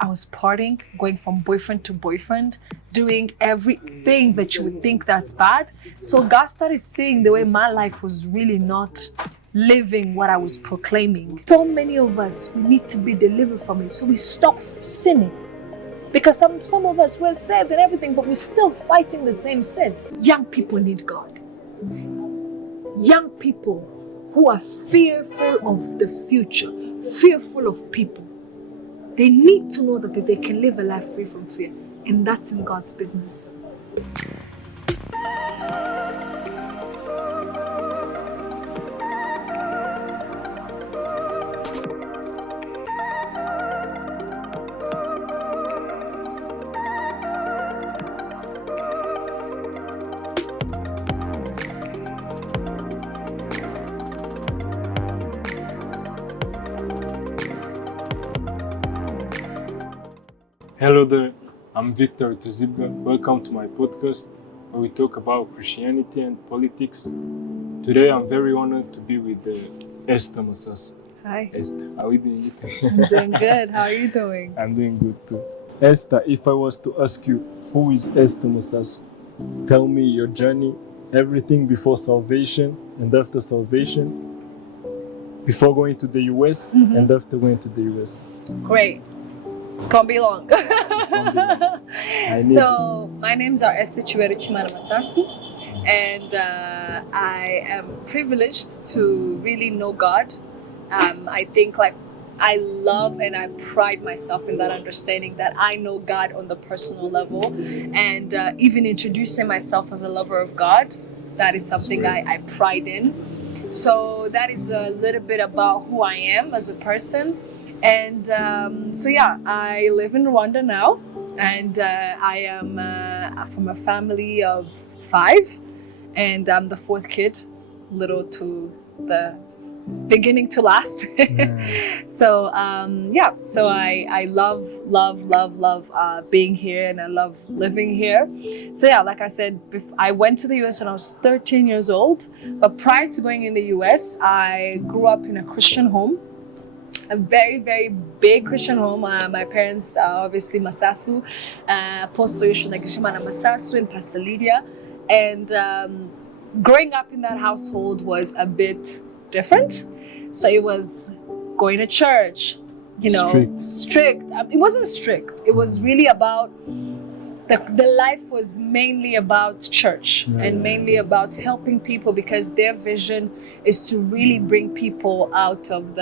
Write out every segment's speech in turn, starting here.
I was partying, going from boyfriend to boyfriend, doing everything that you would think that's bad. So God started seeing the way my life was really not living what I was proclaiming. So many of us, we need to be delivered from it. So we stop sinning. Because some of us, we're saved and everything, but we're still fighting the same sin. Young people need God. Young people who are fearful of the future, fearful of people. They need to know that they can live a life free from fear. And that's in God's business. Hello there, I'm Victor Tuzibga. Welcome to my podcast where we talk about Christianity and politics. Today I'm very honored to be with Esther Masasu. Hi. Esther, how are you doing? I'm doing good. How are you doing? I'm doing good too. Esther, if I was to ask you, who is Esther Masasu? Tell me your journey, everything before salvation and after salvation, before going to the US and after going to the US. Great. It's gonna be long. So my names are Esther Masasu, and I am privileged to really know God. I think I love and I pride myself in that understanding that I know God on the personal level, and even introducing myself as a lover of God, that is something I pride in. So that is a little bit about who I am as a person. And I live in Rwanda now, and I am from a family of 5, and I'm the 4th kid, little to the beginning to last. So I love being here, and I love living here. So like I said, I went to the US when I was 13 years old, but prior to going in the US, I grew up in a Christian home. A very, very big Christian home. My parents are obviously Masasu, Apostle Masasu and Pastor Lydia. And growing up in that household was a bit different. So it was going to church, strict. It wasn't strict. It was really about, the life was mainly about church and mainly about helping people, because their vision is to really bring people out of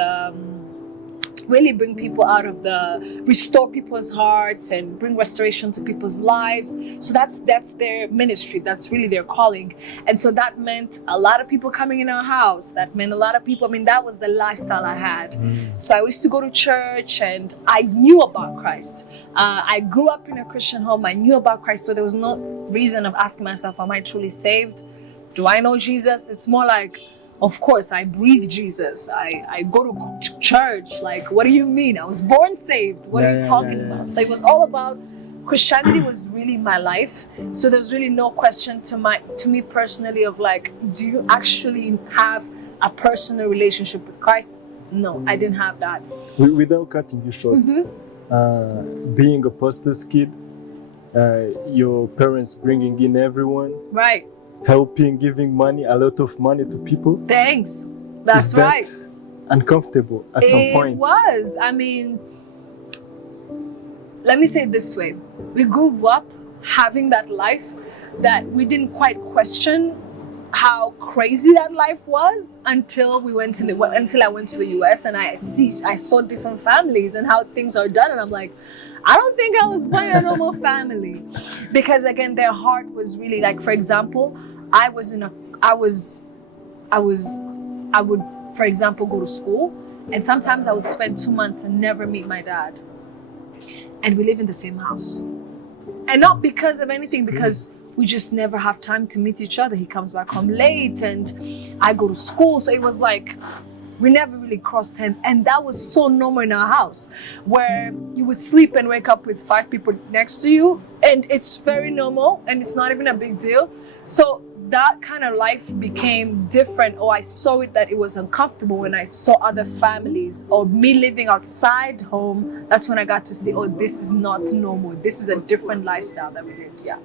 restore people's hearts and bring restoration to people's lives. So that's their ministry. That's really their calling. And so that meant a lot of people coming in our house. That meant a lot of people. That was the lifestyle I had. So I used to go to church, and I knew about Christ. I grew up in a Christian home. I knew about Christ. So there was no reason of asking myself, am I truly saved? Do I know Jesus? It's more like, of course, I breathe Jesus. I go to church. Like, what do you mean? I was born saved. What are you talking about? So it was all about Christianity was really my life. So there was really no question to me personally of like, do you actually have a personal relationship with Christ? No, I didn't have that. Without cutting you short, being a pastor's kid, your parents bringing in everyone. Right. Helping, giving money, a lot of money to people. Thanks. That's right. Uncomfortable at some point. It was. Let me say it this way. We grew up having that life that we didn't quite question how crazy that life was until I went to the US, and I saw different families and how things are done, and I'm like, I don't think I was born in a normal family. Because again, their heart was really like, for example, I would, for example, go to school, and sometimes I would spend 2 months and never meet my dad. And we live in the same house. And not because of anything, because we just never have time to meet each other. He comes back home late, and I go to school. So it was like, we never really crossed hands. And that was so normal in our house, where you would sleep and wake up with 5 people next to you. And it's very normal, and it's not even a big deal. So that kind of life became different, or I saw it that it was uncomfortable when I saw other families or me living outside home. That's when I got to see, oh, this is not normal. This is a different lifestyle that we lived. Yeah.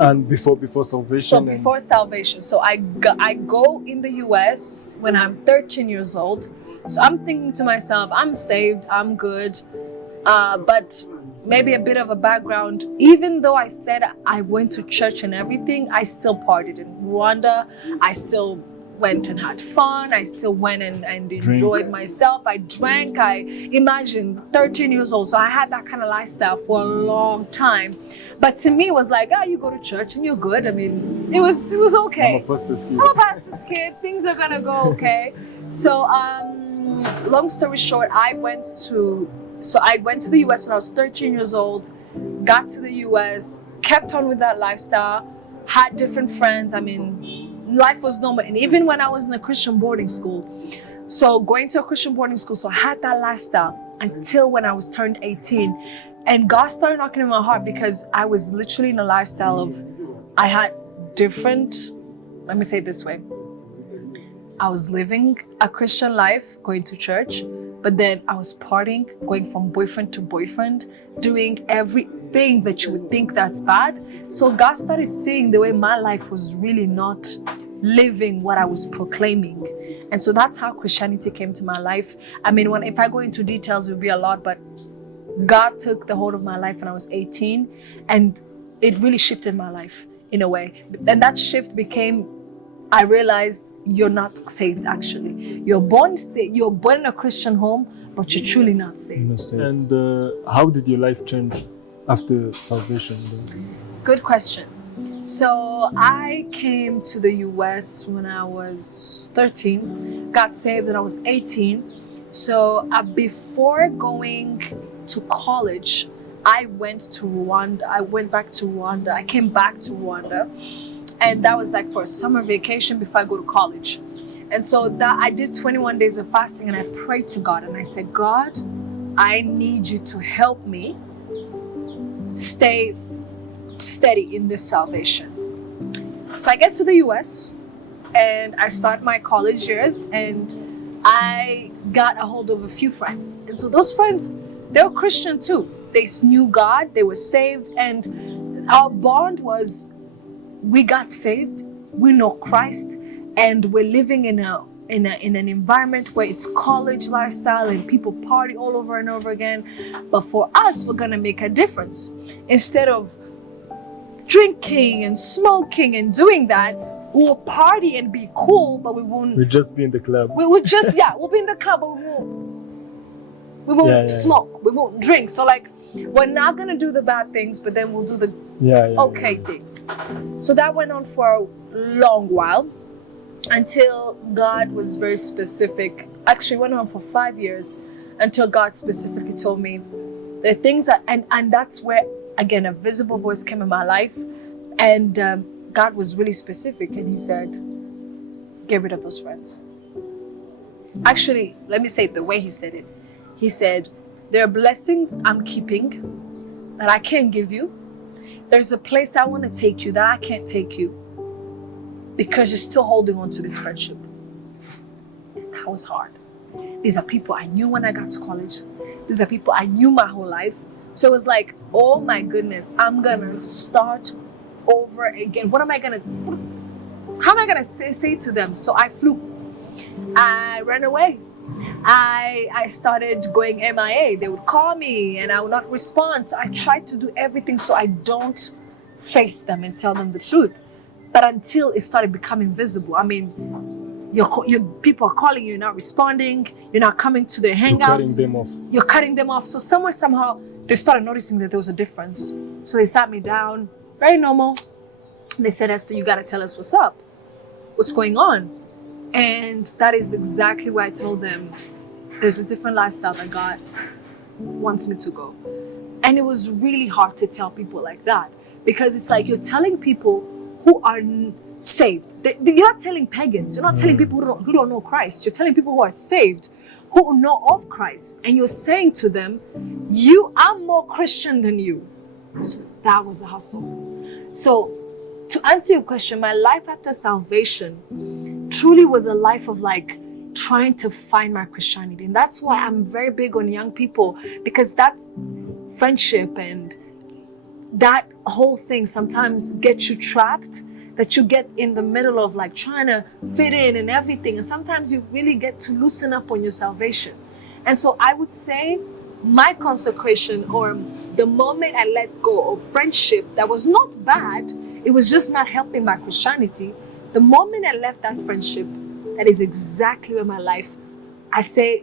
And before salvation. So before salvation, so I go in the US when I'm 13 years old. So I'm thinking to myself, I'm saved, I'm good, but maybe a bit of a background. Even though I said I went to church and everything, I still partied in Rwanda. I still went and had fun. I still went and enjoyed myself. I drank. I imagine 13 years old. So I had that kind of lifestyle for a long time. But to me, it was like, you go to church and you're good. I mean, it was okay. I'm a pastor's kid. I'm a pastor's kid. Things are gonna go okay. So long story short, I went to the US when I was 13 years old, got to the US, kept on with that lifestyle, had different friends. I mean, life was normal. And even when I was in a Christian boarding school, so going to a Christian boarding school, so I had that lifestyle until when I was turned 18. And God started knocking in my heart because I was literally in a lifestyle of, I had different, let me say it this way. I was living a Christian life, going to church, but then I was partying, going from boyfriend to boyfriend, doing everything that you would think that's bad. So God started seeing the way my life was really not living what I was proclaiming. And so that's how Christianity came to my life. I mean, if I go into details, it would be a lot, but God took the hold of my life when I was 18, and it really shifted my life in a way. And that shift became, I realized you're not saved actually. You're born in a Christian home, but you're truly not saved. And how did your life change after salvation? Good question. So I came to the US when I was 13, got saved when I was 18. So before going to college, I went to Rwanda. I went back to Rwanda. I came back to Rwanda. And that was like for a summer vacation before I go to college. And so that I did 21 days of fasting, and I prayed to God and I said, God, I need you to help me stay steady in this salvation. So I get to the US and I start my college years, and I got a hold of a few friends. And so those friends, they were Christian too. They knew God, they were saved, and our bond was, we got saved, we know Christ, and we're living in an environment where it's college lifestyle and people party all over and over again. But for us, we're gonna make a difference. Instead of drinking and smoking and doing that, we'll party and be cool, but we won't. We'll just be in the club. We would just, we'll be in the club, but we won't smoke, we won't drink. So like, we're not gonna do the bad things, but then we'll do the okay things. So that went on for a long while until God was very specific. Actually, went on for 5 years until God specifically told me there are things that, and that's where again a visible voice came in my life, and God was really specific, and He said, "Get rid of those friends." Actually, let me say it the way He said it. He said, there are blessings I'm keeping that I can't give you. There's a place I want to take you that I can't take you because you're still holding on to this friendship. That was hard. These are people I knew when I got to college. These are people I knew my whole life. So it was like, oh my goodness, I'm going to start over again. How am I going to say to them? So I flew. I ran away. I started going MIA. They would call me and I would not respond. So I tried to do everything so I don't face them and tell them the truth. But until it started becoming visible. I mean, your people are calling you, you're not responding, you're not coming to their hangouts. You're cutting them off. So somehow, they started noticing that there was a difference. So they sat me down, very normal. They said, Esther, you gotta tell us what's up. What's going on? And that is exactly where I told them there's a different lifestyle that God wants me to go. And it was really hard to tell people like that, because it's like you're telling people who are saved. You're not telling pagans. You're not telling people who don't know Christ. You're telling people who are saved, who know of Christ. And you're saying to them, I'm more Christian than you. So that was a hustle. So to answer your question, my life after salvation truly was a life of like trying to find my Christianity. And that's why I'm very big on young people, because that friendship and that whole thing sometimes gets you trapped, that you get in the middle of like trying to fit in and everything. And sometimes you really get to loosen up on your salvation. And so I would say my consecration, or the moment I let go of friendship that was not bad, it was just not helping my Christianity. The moment I left that friendship, that is exactly where my life, I say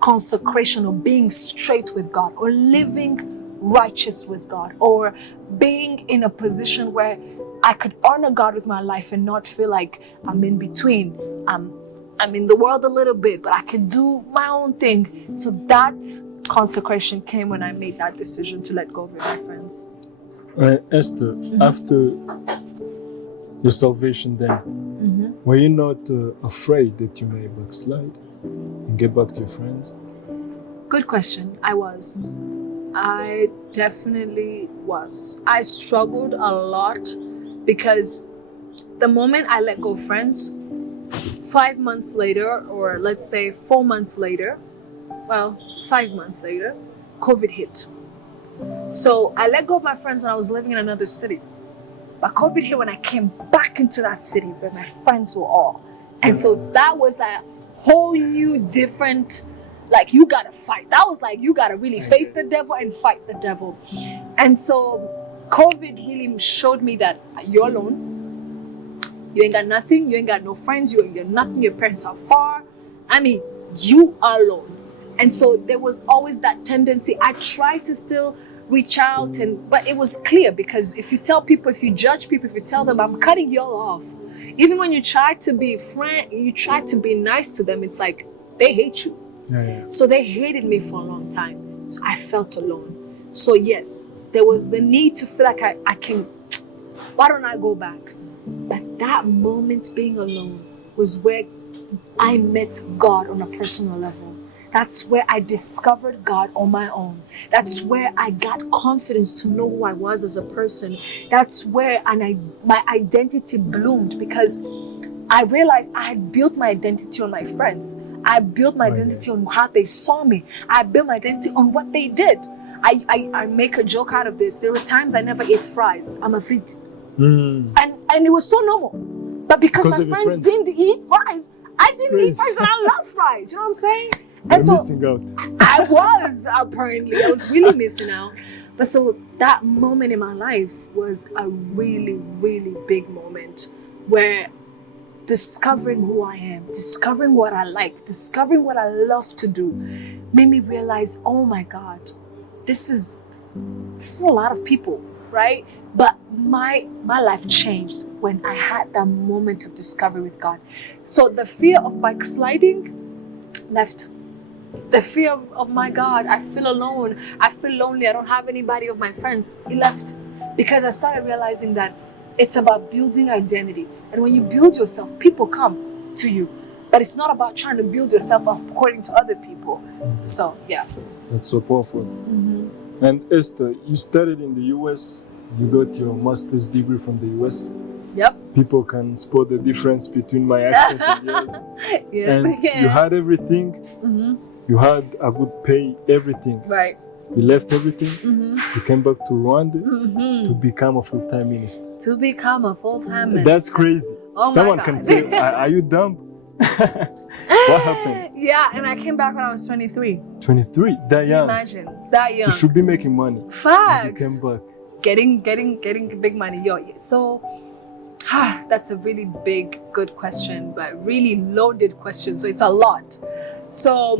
consecration, or being straight with God, or living righteous with God, or being in a position where I could honor God with my life and not feel like I'm in between. I'm in the world a little bit, but I can do my own thing. So that consecration came when I made that decision to let go of my friends. Esther, after your salvation then, were you not afraid that you may backslide and get back to your friends? Good question. I was. I definitely was. I struggled a lot because the moment I let go of friends, 5 months later, or let's say 4 months later, 5 months later, COVID hit. So I let go of my friends and I was living in another city. But COVID hit when I came back into that city where my friends were all. And so that was a whole new different, like, you gotta fight. That was like, you gotta really face the devil and fight the devil. And so COVID really showed me that you're alone. You ain't got nothing. You ain't got no friends. You're nothing. Your parents are far. I mean, you are alone. And so there was always that tendency. I tried to still reach out, but it was clear, because if you tell people, if you judge people, if you tell them I'm cutting you all off, even when you try to be friend, you try to be nice to them, it's like they hate you. So they hated me for a long time. So I felt alone. So yes, there was the need to feel like I can, why don't I go back? But that moment being alone was where I met God on a personal level. That's where I discovered God on my own. That's where I got confidence to know who I was as a person. That's where my identity bloomed, because I realized I had built my identity on my friends. I built my identity on how they saw me. I built my identity on what they did. I make a joke out of this. There were times I never ate fries. I'm afraid. And it was so normal. But because my friends didn't eat fries, I didn't eat fries, and I love fries. You know what I'm saying? You're missing out. I was, apparently. I was really missing out. But so that moment in my life was a really, really big moment where discovering who I am, discovering what I like, discovering what I love to do, made me realize, oh my God, this is a lot of people, right? But my life changed when I had that moment of discovery with God. So the fear of backsliding left. The fear of my God, I feel alone, I feel lonely, I don't have anybody of my friends, it left. Because I started realizing that it's about building identity. And when you build yourself, people come to you. But it's not about trying to build yourself up according to other people. So, yeah. That's so powerful. And Esther, you studied in the US, you got your master's degree from the US. Yep. People can spot the difference between my accent and yours. Yes, and they can. You had everything. You had a good pay, everything. Right. You left everything. You came back to Rwanda to become a full-time minister. To become a full-time minister. That's crazy. Oh Someone my God. can say, are you dumb? What happened? Yeah, and I came back when I was 23. 23? That young. Imagine, that young. You should be making money. Facts. You came back. Getting big money. So, that's a really big, good question, but really loaded question. So it's a lot. So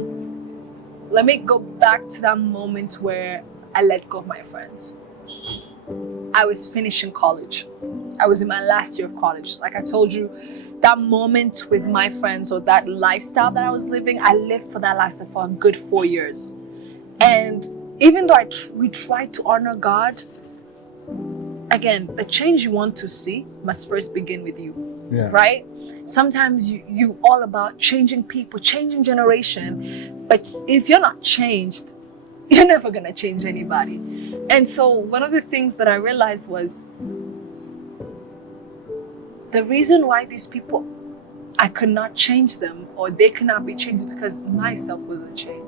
let me go back to that moment where I let go of my friends. I was finishing college. I was in my last year of college. Like I told you, that moment with my friends, or that lifestyle that I was living, I lived for that lifestyle for a good 4 years. And even though we tried to honor God, again, the change you want to see must first begin with you, right? Sometimes you all about changing people, changing generation, but if you're not changed, you're never gonna change anybody. And so one of the things that I realized was the reason why these people, I could not change them or they could not be changed is because myself wasn't changed.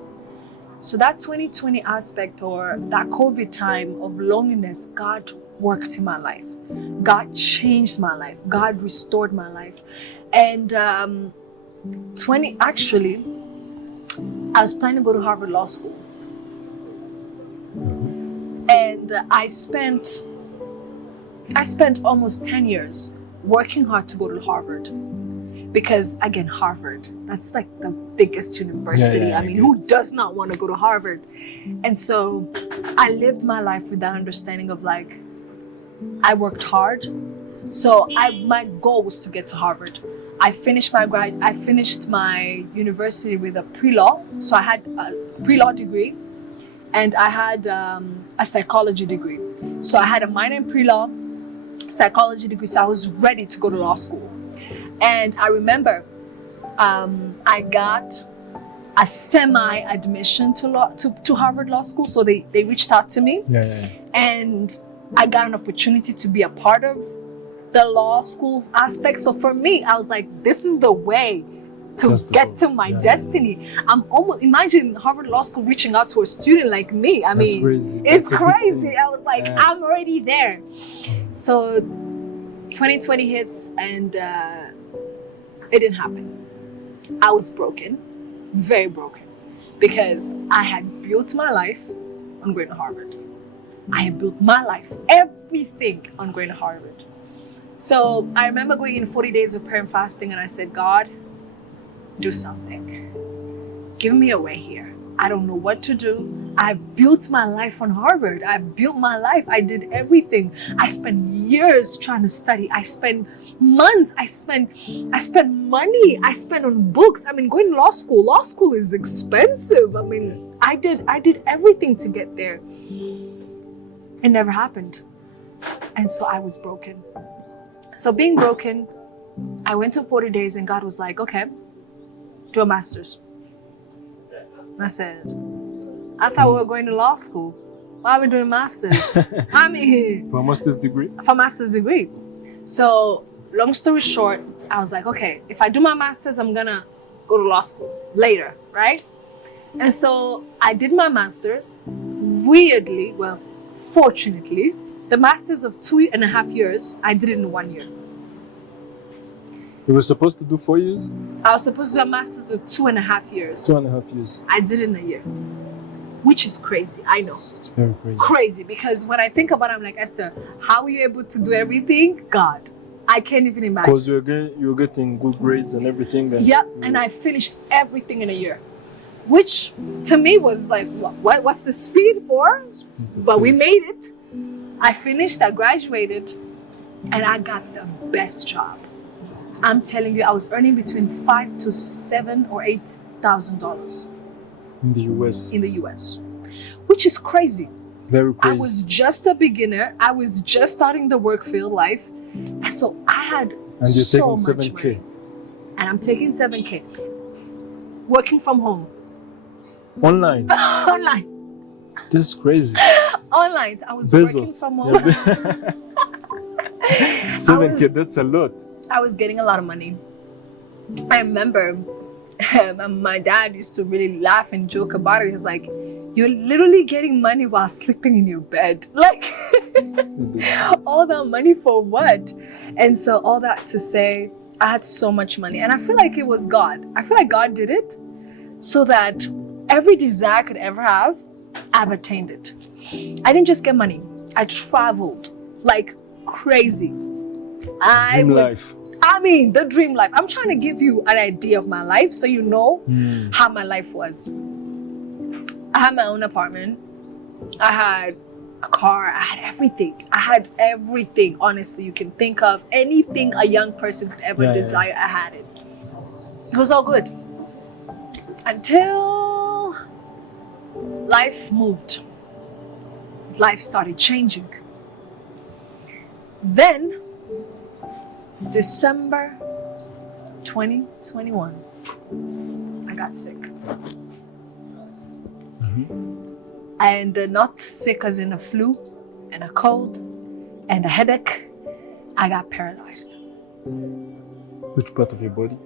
So that 2020 aspect or that COVID time of loneliness, God worked in my life. God changed my life. God restored my life. And actually, I was planning to go to Harvard Law School. And I spent almost 10 years working hard to go to Harvard. Because again, Harvard, that's like the biggest university. I mean, who does not want to go to Harvard? And so I lived my life with that understanding of like, I worked hard. So my goal was to get to Harvard. I finished my university with a pre-law. So I had a pre-law degree and I had a psychology degree. So I had a minor in pre-law, psychology degree. So I was ready to go to law school. And I remember I got a semi-admission to Harvard Law School. So they reached out to me. And I got an opportunity to be a part of the law school aspect. So for me, I was like, this is the way to get to my destiny. I'm almost, imagine Harvard Law School reaching out to a student like me. I mean, crazy. It's crazy. I was like, I'm already there. So 2020 hits and it didn't happen. I was broken, very broken, because I had built my life on going to Harvard. I had built my life, everything on going to Harvard. So I remember going in 40 days of prayer and fasting and I said, God, do something. Give me a way here. I don't know what to do. I built my life on Harvard. I built my life. I did everything. I spent years trying to study. I spent months. I spent money. I spent on books. I mean, going to law school is expensive. I mean, I did everything to get there. It never happened. And so I was broken. So being broken, I went to 40 days and God was like, okay, do a master's. I said, I thought we were going to law school. Why are we doing masters? I mean, For a master's degree? For a master's degree. So long story short, I was like, okay, if I do my master's, I'm gonna go to law school later, right? And so I did my master's. Weirdly, well, fortunately, the master's of 2.5 years, I did it in 1 year. You were supposed to do 4 years? I was supposed to do a master's of 2.5 years. 2.5 years. I did it in a year, which is crazy. I know. It's very crazy. Crazy, because when I think about it, I'm like, Esther, how were you able to do everything? God, I can't even imagine. Because you were getting good grades and everything. Yep, and I finished everything in a year, which to me was like, what's the speed for? But we made it. I finished, I graduated, and I got the best job. I'm telling you, I was earning between $5,000 to $7,000 or $8,000 in the US. In the US, which is crazy. Very crazy. I was just a beginner. I was just starting the work field life, and so I had and you're so taking much 7K. money. And I'm taking 7K, working from home. Online. Online. That's crazy. Online. So I was Bezos. working from home. 7K, that's a lot. I was getting a lot of money. I remember my dad used to really laugh and joke about it. He's like, you're literally getting money while sleeping in your bed. Like, all that money for what? And so all that to say, I had so much money. And I feel like it was God. I feel like God did it so that every desire I could ever have, I've attained it. I didn't just get money. I traveled like crazy. I mean, the dream life. I'm trying to give you an idea of my life so you know how my life was. I had my own apartment. I had a car. I had everything. I had everything, honestly, you can think of. Anything a young person could ever desire, I had it. It was all good. Until life moved. Life started changing. Then, December 2021, I got sick. And not sick as in a flu and a cold and a headache. I got paralyzed. Which part of your body?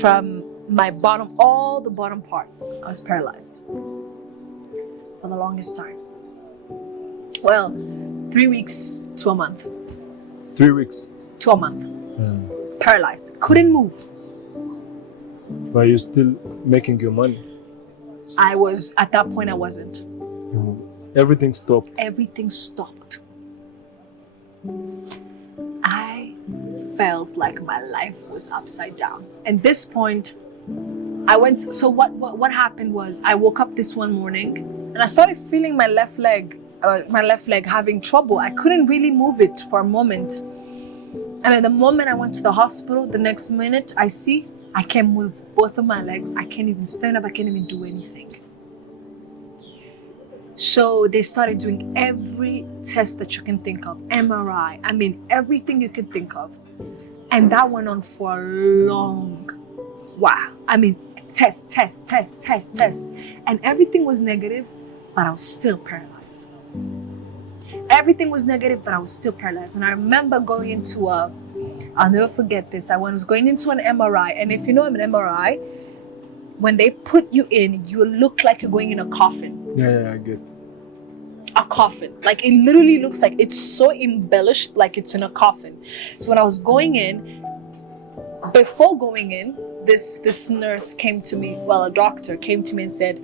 From my bottom, all the bottom part, I was paralyzed for the longest time. Well, 3 weeks to a month. 3 weeks. To a month. Paralyzed. Couldn't move. But you're still making your money. At that point, I wasn't. Everything stopped. Everything stopped. I felt like my life was upside down. At this point, so what happened was I woke up this one morning and I started feeling my left leg having trouble. I couldn't really move it for a moment. And at the moment I went to the hospital, the next minute I can't move both of my legs. I can't even stand up. I can't even do anything. So they started doing every test that you can think of, MRI, everything you could think of. And that went on for a long while. Test. And everything was negative, but I was still paralyzed. Everything was negative, but I was still paralyzed. And I remember going into I'll never forget this. I was going into an MRI. And if you know an MRI, when they put you in, you look like you're going in a coffin. Yeah, I get. A coffin. Like it literally looks like it's so embellished like it's in a coffin. So when I was going in, before going in, this nurse came to me, a doctor came to me and said,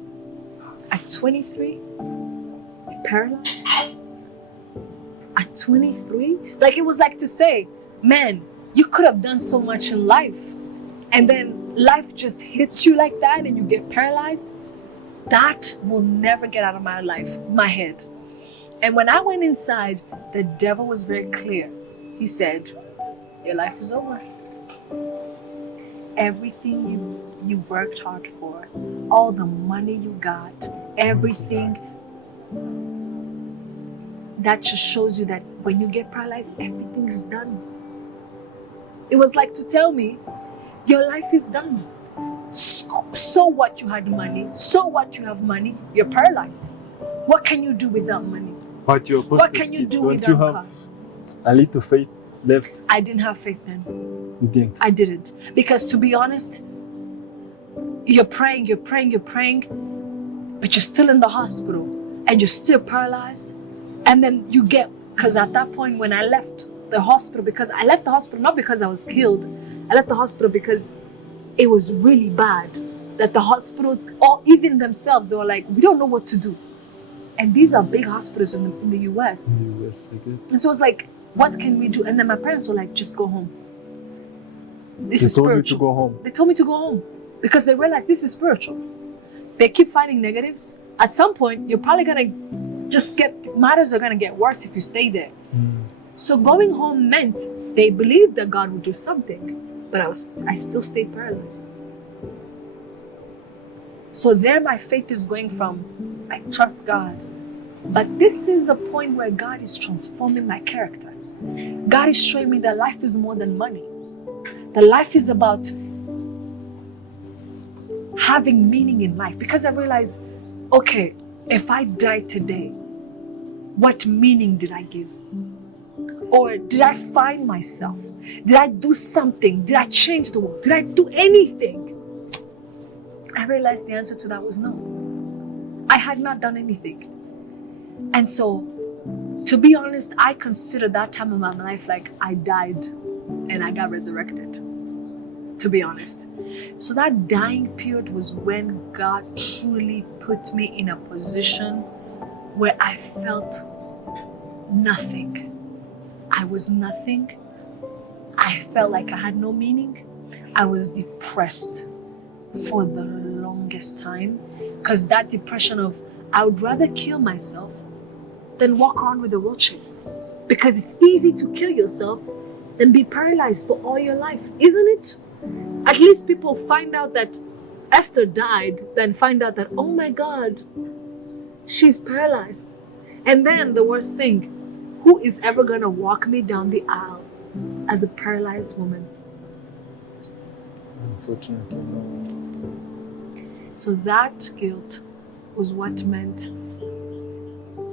at 23, you're paralyzed? At 23? Like it was like to say, man, you could have done so much in life. And then life just hits you like that and you get paralyzed. That will never get out of my head. And when I went inside, the devil was very clear. He said, your life is over. Everything you worked hard for, all the money you got, everything, that just shows you that when you get paralyzed, everything is done. It was like to tell me, your life is done. So what you had money? So what you have money? You're paralyzed. What can you do without money? But you're What can you do without you have God? a little faith left? I didn't have faith then. You didn't? I didn't. Because to be honest, you're praying, but you're still in the hospital and you're still paralyzed. And then because at that point when I left the hospital, because I left the hospital not because I was killed, I left the hospital because it was really bad. That the hospital, or even themselves, they were like, we don't know what to do. And these are big hospitals in the US. In the US, okay. And so I was like, what can we do? And then my parents were like, just go home. This is They told you spiritual. to go home. They told me to go home because they realized this is spiritual. They keep finding negatives. At some point, you're probably gonna matters are gonna get worse if you stay there. So going home meant they believed that God would do something, but I still stayed paralyzed. So there my faith is going from, I trust God. But this is a point where God is transforming my character. God is showing me that life is more than money. That life is about having meaning in life. Because I realized, okay, if I die today, what meaning did I give? Or did I find myself? Did I do something? Did I change the world? Did I do anything? I realized the answer to that was no. I had not done anything. And so, to be honest, I consider that time of my life like I died and I got resurrected, to be honest. So that dying period was when God truly put me in a position where I felt nothing. I was nothing. I felt like I had no meaning. I was depressed for the longest time, because that depression of I would rather kill myself than walk on with a wheelchair, because it's easy to kill yourself than be paralyzed for all your life, isn't it? At least people find out that Esther died than find out that, oh my God, she's paralyzed. And then the worst thing, who is ever gonna walk me down the aisle as a paralyzed woman? Unfortunately, no. So that guilt was what meant,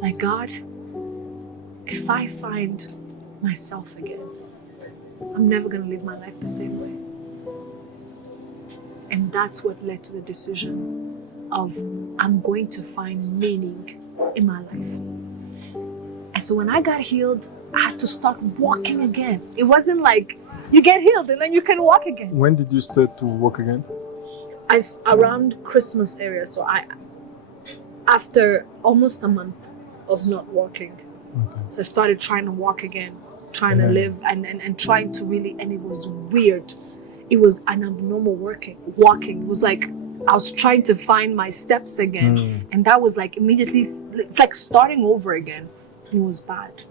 like, God, if I find myself again, I'm never going to live my life the same way. And that's what led to the decision of I'm going to find meaning in my life. And so when I got healed, I had to start walking again. It wasn't like you get healed and then you can walk again. When did you start to walk again? Around Christmas area. So after almost a month of not walking. Okay. So I started trying to walk again, trying to live and trying to really, and it was weird. It was an abnormal walking. It was like I was trying to find my steps again. And that was like immediately, it's like starting over again. It was bad.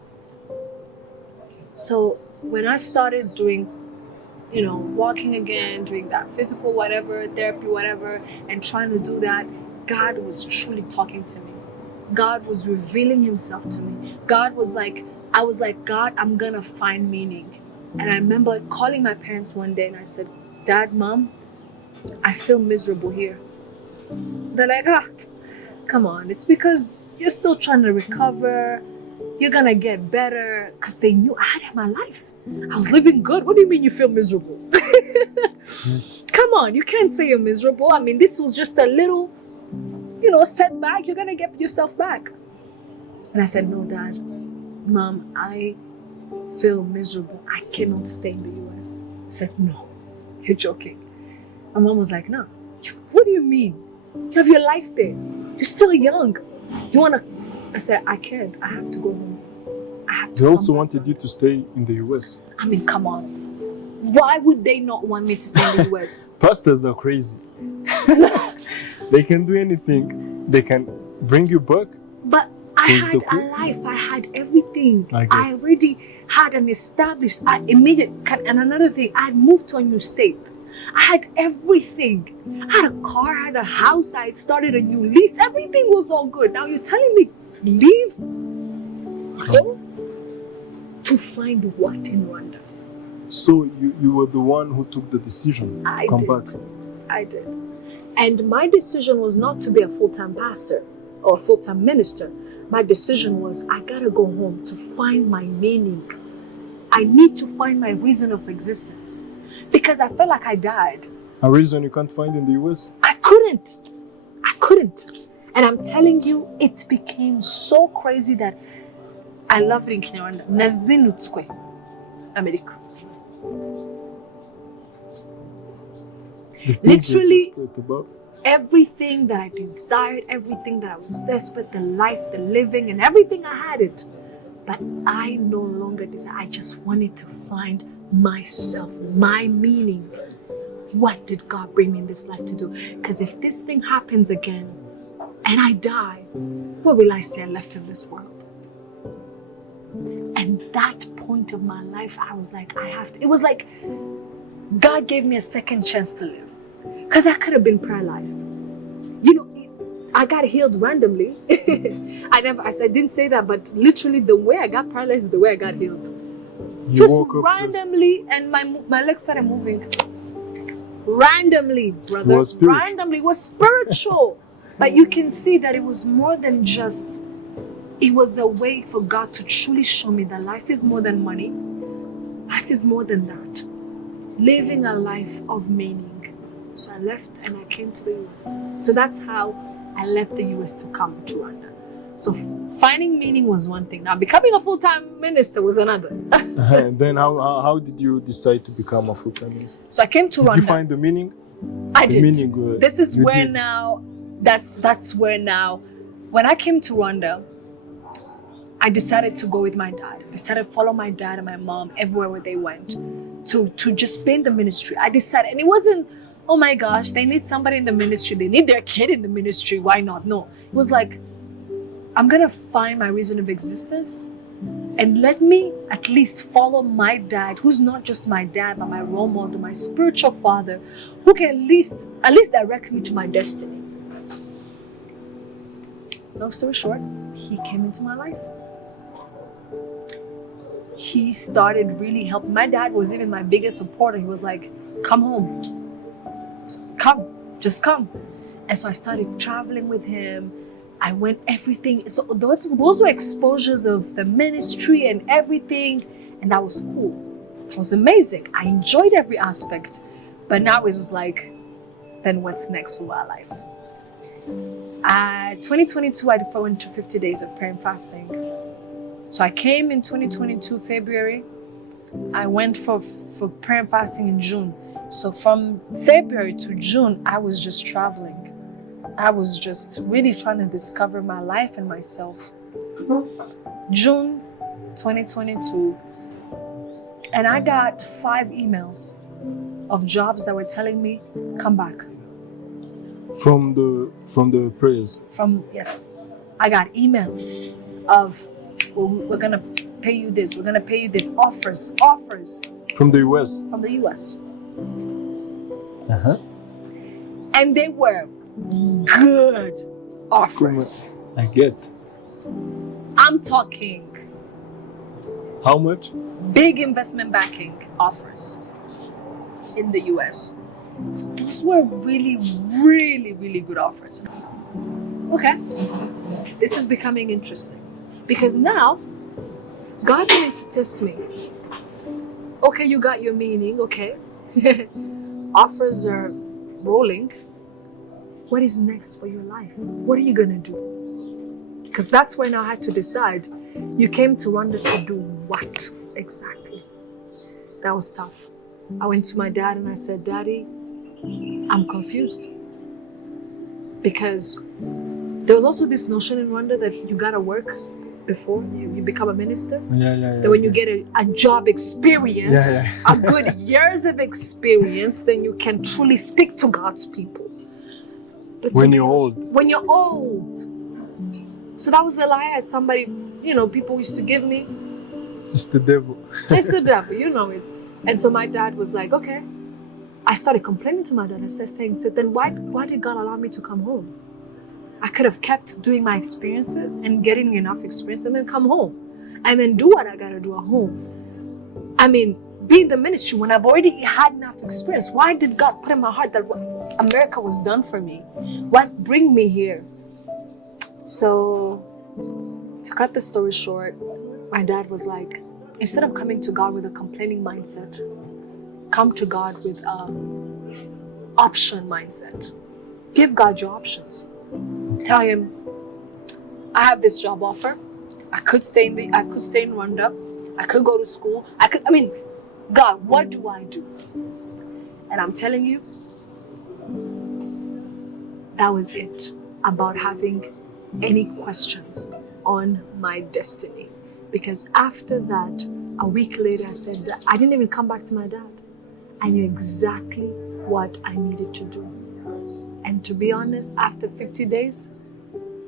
So when I started doing, walking again, doing that physical whatever, therapy, whatever, and trying to do that, God was truly talking to me. God was revealing himself to me. God was like, I was like, God, I'm gonna find meaning. And I remember calling my parents one day and I said, Dad, Mom, I feel miserable here. They're like, come on, it's because you're still trying to recover. You're gonna get better. Because they knew I had my life. I was living good. What do you mean you feel miserable? Come on, you can't say you're miserable. I mean, this was just a little, setback. You're gonna get yourself back. And I said, no, Dad, Mom, I feel miserable. I cannot stay in the US. I said, no, you're joking. My mom was like, no, what do you mean? You have your life there. You're still young. You wanna? I said, I can't. I have to go home. I have to. They also wanted you to stay in the US. I mean, come on. Why would they not want me to stay in the US? Pastors are crazy. They can do anything. They can bring you back. But I had a life. I had everything. I already had an established, and another thing, I had moved to a new state. I had everything. I had a car, I had a house, I had started a new lease. Everything was all good. Now you're telling me leave home to find what in Rwanda? So you were the one who took the decision to come back. I did. And my decision was not to be a full-time pastor or full-time minister. My decision was I gotta go home to find my meaning. I need to find my reason of existence. Because I felt like I died. A reason you can't find in the US? I couldn't. And I'm telling you, it became so crazy that I love it in Kinyarwanda. Nazinutswe. America. Literally, everything that I desired, everything that I was desperate, the life, the living, and everything, I had it. But I no longer desire. I just wanted to find myself, my meaning. What did God bring me in this life to do? Because if this thing happens again and I die, what will I say I left in this world? And that point of my life, I was like, I have to. It was like God gave me a second chance to live. Because I could have been paralyzed. I got healed randomly. I didn't say that, but literally the way I got paralyzed is the way I got healed. Just randomly, and my legs started moving. Randomly, brother. Randomly. It was spiritual. But you can see that it was more than just, it was a way for God to truly show me that life is more than money. Life is more than that. Living a life of meaning. So I left and I came to the US. So that's how I left the US to come to Rwanda. So finding meaning was one thing. Now becoming a full-time minister was another. And then how did you decide to become a full-time minister? So I came to Rwanda. Did you find the meaning? I did. This is where now, that's where now, when I came to Rwanda, I decided to go with my dad. I decided to follow my dad and my mom everywhere where they went to just be in the ministry. I decided, and it wasn't, oh my gosh, they need somebody in the ministry. They need their kid in the ministry. Why not? No. It was like, I'm going to find my reason of existence and let me at least follow my dad, who's not just my dad, but my role model, my spiritual father, who can at least direct me to my destiny. Long story short, he came into my life. He started really helping. My dad was even my biggest supporter. He was like, come home. Come, just come. And so I started traveling with him. I went everything. So those were exposures of the ministry and everything. And that was cool. It was amazing. I enjoyed every aspect. But now it was like, then what's next for my life? 2022, I went to 50 days of prayer and fasting. So I came in 2022, February. I went for prayer and fasting in June. So from February to June, I was just traveling. I was just really trying to discover my life and myself. June 2022, and I got 5 emails of jobs that were telling me, come back. From the prayers. Yes, I got emails of, well, we're gonna pay you this, we're gonna pay you this, offers. From the US. From the US. Uh-huh. And they were good offers. I get. I'm talking How much? big investment backing offers in the US. Those were really, really, really good offers. Okay, this is becoming interesting because now God wanted to test me. Okay, you got your meaning, okay. Offers are rolling. What is next for your life? What are you gonna do? Because that's when I had to decide. You came to Rwanda to do what exactly? That was tough. I went to my dad and I said, Daddy, I'm confused. Because there was also this notion in Rwanda that you gotta work before you become a minister. Yeah. That when you get a job experience, a good years of experience, then you can truly speak to God's people. But when you're old. When you're old. So that was the lie somebody, people used to give me. It's the devil. It's the devil, you know it. And so my dad was like, okay. I started complaining to my dad. I started saying, so then why did God allow me to come home? I could have kept doing my experiences and getting enough experience and then come home and then do what I gotta do at home. I mean, be in the ministry when I've already had enough experience. Why did God put in my heart that America was done for me? Why bring me here? So, to cut the story short, my dad was like, instead of coming to God with a complaining mindset, come to God with an option mindset. Give God your options. Tell him, I have this job offer. I could stay in Rwanda. I could go to school. God, what do I do? And I'm telling you, that was it about having any questions on my destiny. Because after that, a week later, I said that I didn't even come back to my dad. I knew exactly what I needed to do. And to be honest, after 50 days,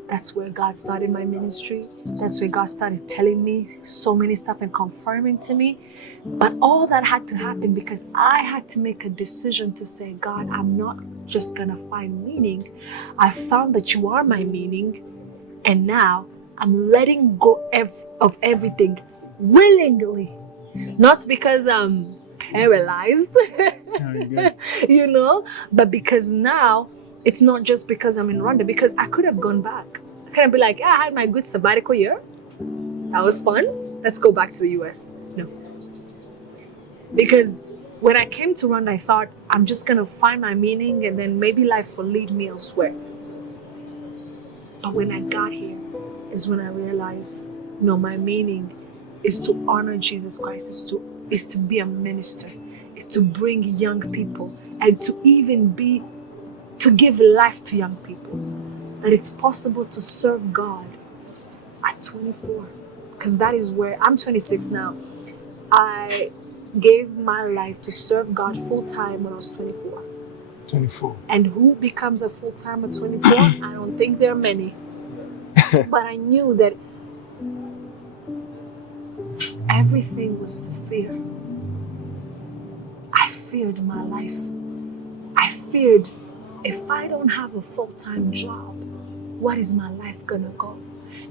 that's where God started my ministry. That's where God started telling me so many stuff and confirming to me. But all that had to happen because I had to make a decision to say, God, I'm not just gonna find meaning. I found that you are my meaning. And now I'm letting go of everything willingly. Not because I'm paralyzed, but because now it's not just because I'm in Rwanda, because I could have gone back. I could have been like, I had my good sabbatical year. That was fun. Let's go back to the US. No. Because when I came to Rwanda, I thought I'm just going to find my meaning and then maybe life will lead me elsewhere. But when I got here is when I realized, no, my meaning is to honor Jesus Christ, is to be a minister, is to bring young people and to give life to young people. That it's possible to serve God at 24. Because that is where, I'm 26 now. I gave my life to serve God full-time when I was 24. 24. And who becomes a full-time at 24? I don't think there are many. But I knew that everything was the fear. I feared my life. I feared if I don't have a full-time job, what is my life gonna go?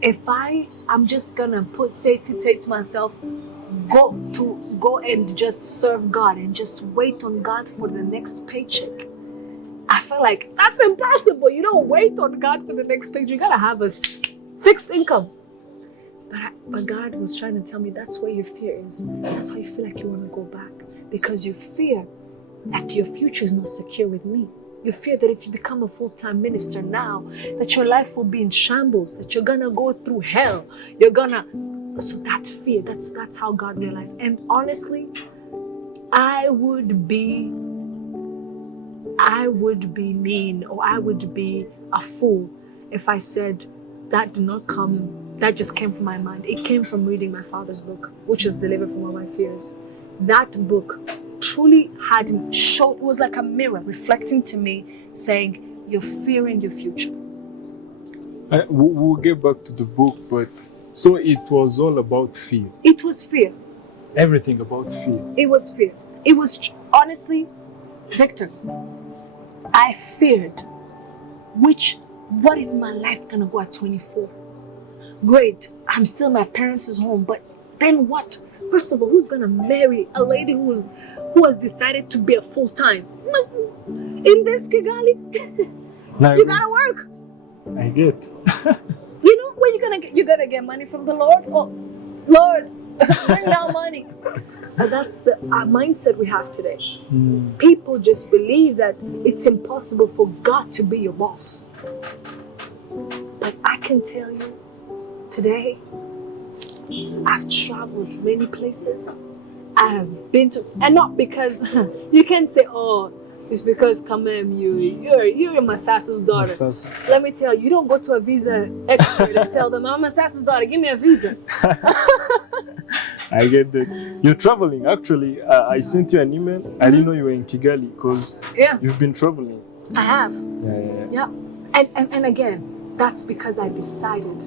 If I'm just gonna say to myself, go and just serve God and just wait on God for the next paycheck. I felt like that's impossible. You don't wait on God for the next paycheck. You gotta have a fixed income. But God was trying to tell me that's where your fear is. That's why you feel like you want to go back. Because you fear that your future is not secure with me. You fear that if you become a full-time minister now, that your life will be in shambles, that you're gonna go through hell. So that fear, that's how God realized. And honestly, I would be mean, or I would be a fool if I said that did not come, that just came from my mind. It came from reading my father's book, which is Delivered from All My Fears. That book truly had showed, it was like a mirror reflecting to me saying, you're fearing your future. We'll get back to the book, but so it was all about fear. It was fear. Everything about fear. It was fear. It was, honestly, Victor, I feared what is my life gonna go at 24? Great, I'm still in my parents' home, but then what? First of all, who's gonna marry a lady who has decided to be a full-time? In this Kigali, you gotta work. I get. You know where you're gonna get money from the Lord? Oh, Lord, bring down money. And that's the mindset we have today. People just believe that it's impossible for God to be your boss. But I can tell you, today, I've traveled many places. I have been to, and not because, you can't say, oh, it's because Kamem, you're Masasu's daughter. Masasu. Let me tell you, you don't go to a visa expert and tell them, I'm Masasu's daughter, give me a visa. I get that. You're traveling. Actually, I sent you an email. I didn't know you were in Kigali because you've been traveling. I have. Yeah. And again, that's because I decided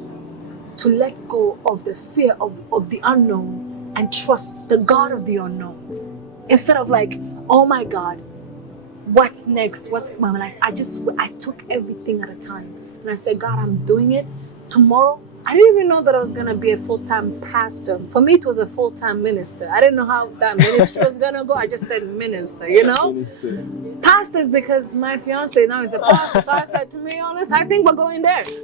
to let go of the fear of the unknown and trust the God of the unknown. Instead of like, oh my God, what's next? What's my life? I took everything at a time. And I said, God, I'm doing it. Tomorrow, I didn't even know that I was going to be a full-time pastor. For me, it was a full-time minister. I didn't know how that ministry was going to go. I just said minister, you know? Minister. Pastors, because my fiance now is a pastor. So I said, to be honest, I think we're going there. So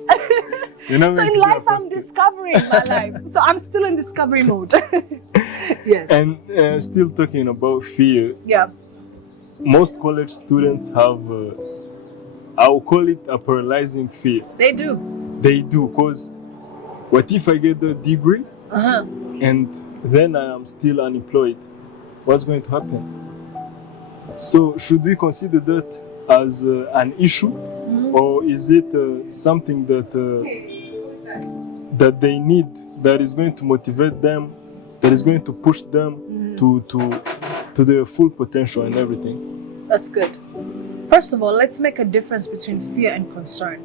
in life, I'm discovering my life. So I'm still in discovery mode. Yes. And still talking about fear. Yeah. Most college students have, I'll call it a paralyzing fear. They do. They do, because what if I get the degree and then I am still unemployed? What's going to happen? So should we consider that as an issue, or is it something that that they need, that is going to motivate them, that is going to push them to their full potential and everything? That's good. First of all, let's make a difference between fear and concern.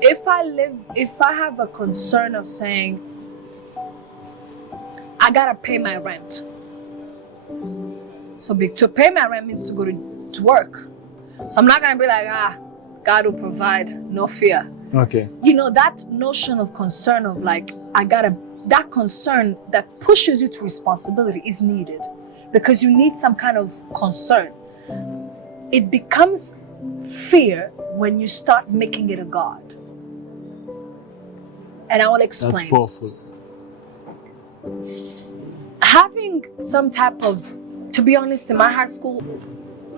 If I have a concern of saying, I gotta pay my rent. So to pay my rent means to go to work. So I'm not gonna be like, God will provide, no fear. Okay. You know, that notion of concern of like, that concern that pushes you to responsibility is needed, because you need some kind of concern. It becomes fear when you start making it a God. And I will explain. That's powerful. Having some type of, to be honest, in my high school,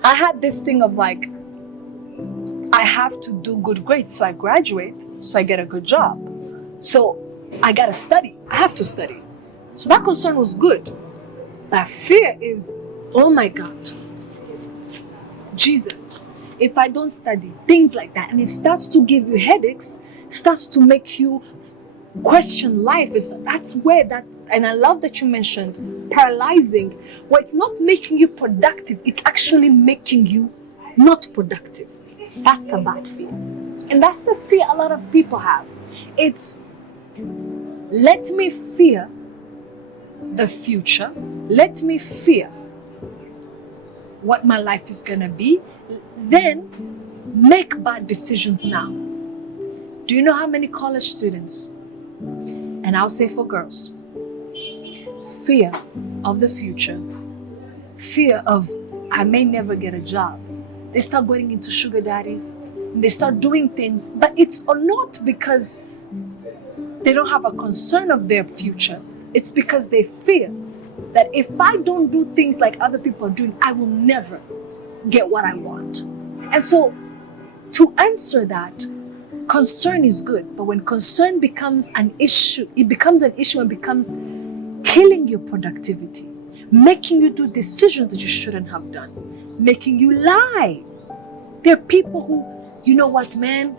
I had this thing of like, I have to do good grades so I graduate, so I get a good job. So I gotta study. I have to study. So that concern was good. That fear is, oh my God, Jesus, if I don't study, things like that. And it starts to give you headaches, starts to make you question life. That's where that, and I love that you mentioned paralyzing, where it's not making you productive, it's actually making you not productive. That's a bad fear. And that's the fear a lot of people have. It's, let me fear the future. Let me fear what my life is gonna be. Then make bad decisions now. Do you know how many college students, and I'll say for girls, fear of the future, fear of I may never get a job. They start going into sugar daddies. They start doing things, but it's not because they don't have a concern of their future. It's because they fear that if I don't do things like other people are doing, I will never get what I want. And so, to answer that, concern is good, but when concern becomes an issue, it becomes an issue and becomes killing your productivity, making you do decisions that you shouldn't have done, making you lie. There are people who, you know what, man,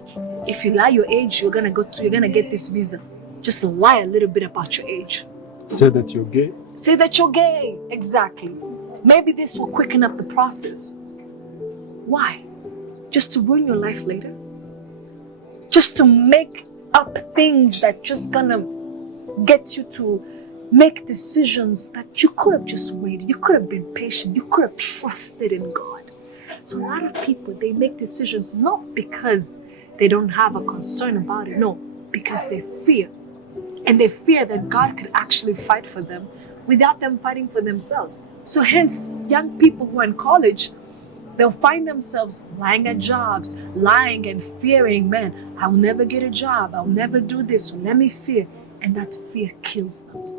if you lie your age, you're gonna get this visa. Just lie a little bit about your age. Say that you're gay. Say that you're gay. Exactly. Maybe this will quicken up the process. Why? Just to ruin your life later? Just to make up things that just gonna get you to make decisions that you could have just waited. You could have been patient. You could have trusted in God. So a lot of people, they make decisions not because they don't have a concern about it. No, because they fear. And they fear that God could actually fight for them without them fighting for themselves. So hence, young people who are in college, they'll find themselves lying at jobs, lying and fearing, man, I'll never get a job. I'll never do this. So let me fear. And that fear kills them.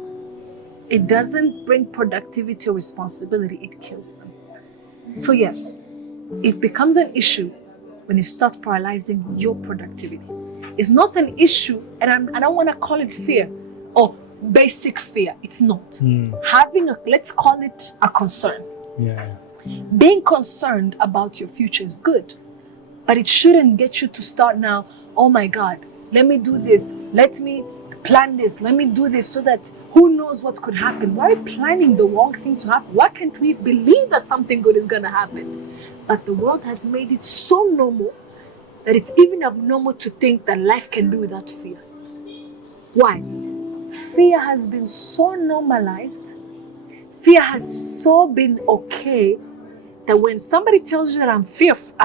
It doesn't bring productivity or responsibility. It kills them. So yes, it becomes an issue when you start paralyzing your productivity. It's not an issue, and I don't want to call it fear or basic fear. It's not. Let's call it a concern. Yeah. Being concerned about your future is good, but it shouldn't get you to start now, oh my God, let me do this. Let me plan this. Let me do this so that who knows what could happen. Why are we planning the wrong thing to happen? Why can't we believe that something good is going to happen? But the world has made it so normal that it's even abnormal to think that life can be without fear. Why? Fear has been so normalized. Fear has so been okay that when somebody tells you that I'm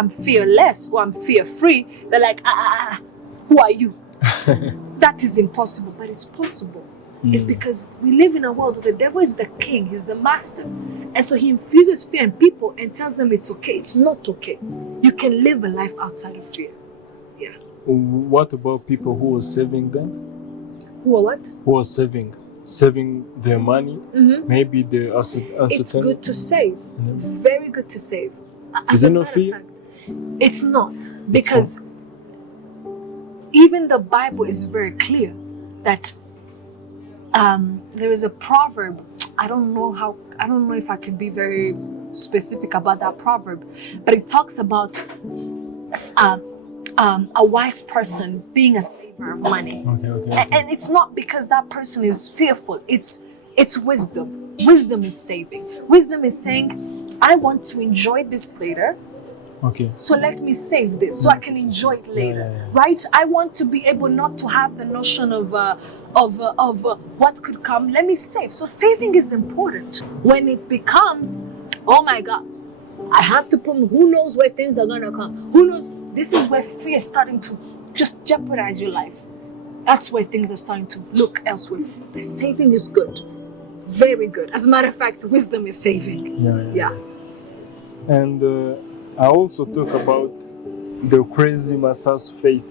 fearless or I'm fear-free, they're like, who are you? That is impossible, but it's possible. It's because we live in a world where the devil is the king, he's the master. And so he infuses fear in people and tells them it's okay. It's not okay. You can live a life outside of fear. Yeah. What about people who are saving them? Who are what? Who are saving their money? Maybe they are uncertain. It's good to save. Very good to save. Is it no fear? It's not. Because even the Bible is very clear that there is a proverb. I don't know if I can be very specific about that proverb, but it talks about a wise person being a saver of money. Okay. And it's not because that person is fearful. It's wisdom. Wisdom is saving. Wisdom is saying, I want to enjoy this later. Okay. So let me save this so I can enjoy it later, right? I want to be able not to have the notion of what could come. Let me save. So saving is important. When it becomes, oh my God, I have to put, who knows where things are gonna come? Who knows? This is where fear is starting to just jeopardize your life. That's where things are starting to look elsewhere. But saving is good, very good. As a matter of fact, wisdom is saving. Yeah. And I also talk about the crazy Masasu faith.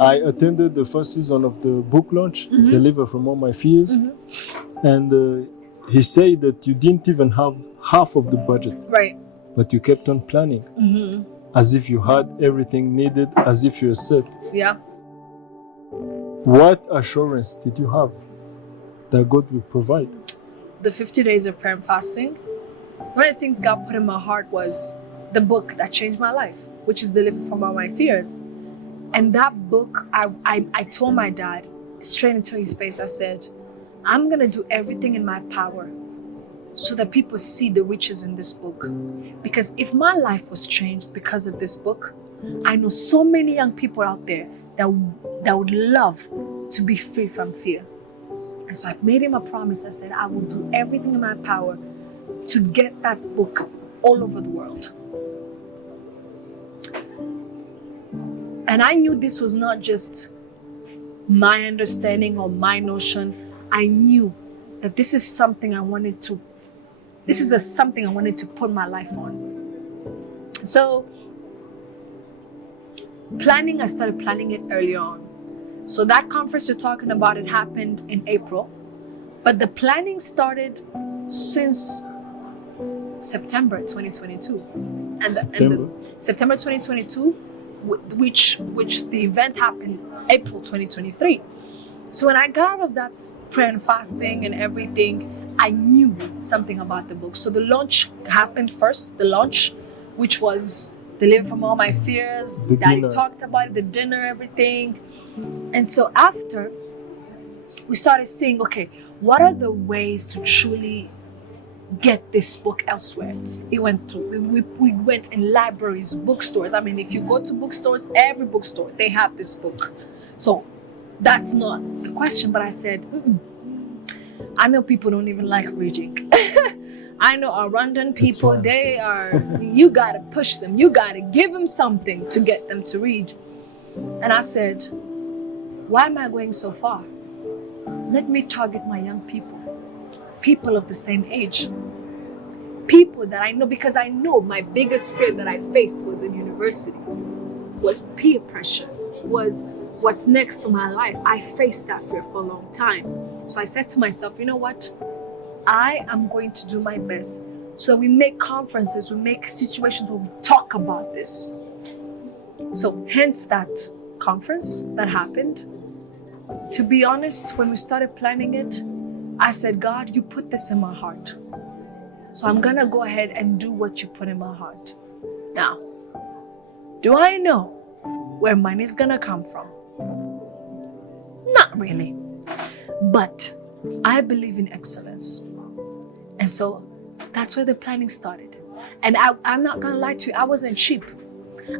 I attended the first season of the book launch, Deliver from All My Fears. And he said that you didn't even have half of the budget. Right. But you kept on planning. As if you had everything needed, as if you're set. Yeah. What assurance did you have that God will provide? The 50 days of prayer and fasting. One of the things God put in my heart was the book that changed my life, which is Deliver from All My Fears. And that book, I told my dad straight into his face, I said, I'm going to do everything in my power so that people see the riches in this book. Because if my life was changed because of this book, I know so many young people out there that would love to be free from fear. And so I made him a promise. I said, I will do everything in my power to get that book all over the world. And I knew this was not just my understanding or my notion. I knew that this is something I wanted to put my life on. So I started planning it early on. So that conference you're talking about, it happened in April. But the planning started since September 2022. September 2022, which the event happened April 2023. So when I got out of that prayer and fasting and everything, I knew something about the book. So the launch happened first, which was delivered from all my fears. Daddy talked about it, the dinner, everything. And so after, we started saying, okay, what are the ways to truly get this book elsewhere? We went in libraries, bookstores. I mean, if you go to bookstores, every bookstore, they have this book. So that's not the question, but I said, I know people don't even like reading. I know our Rwandan people, you gotta push them. You gotta give them something to get them to read. And I said, why am I going so far? Let me target my young people of the same age. People that I know, because I know my biggest fear that I faced was in university, was peer pressure, was what's next for my life. I faced that fear for a long time. So I said to myself, you know what? I am going to do my best. So we make conferences, we make situations where we talk about this. So hence that conference that happened. To be honest, when we started planning it, I said, God, you put this in my heart. So I'm gonna go ahead and do what you put in my heart. Now, do I know where money's gonna come from? Not really. But I believe in excellence. And so that's where the planning started. And I'm not gonna lie to you, I wasn't cheap.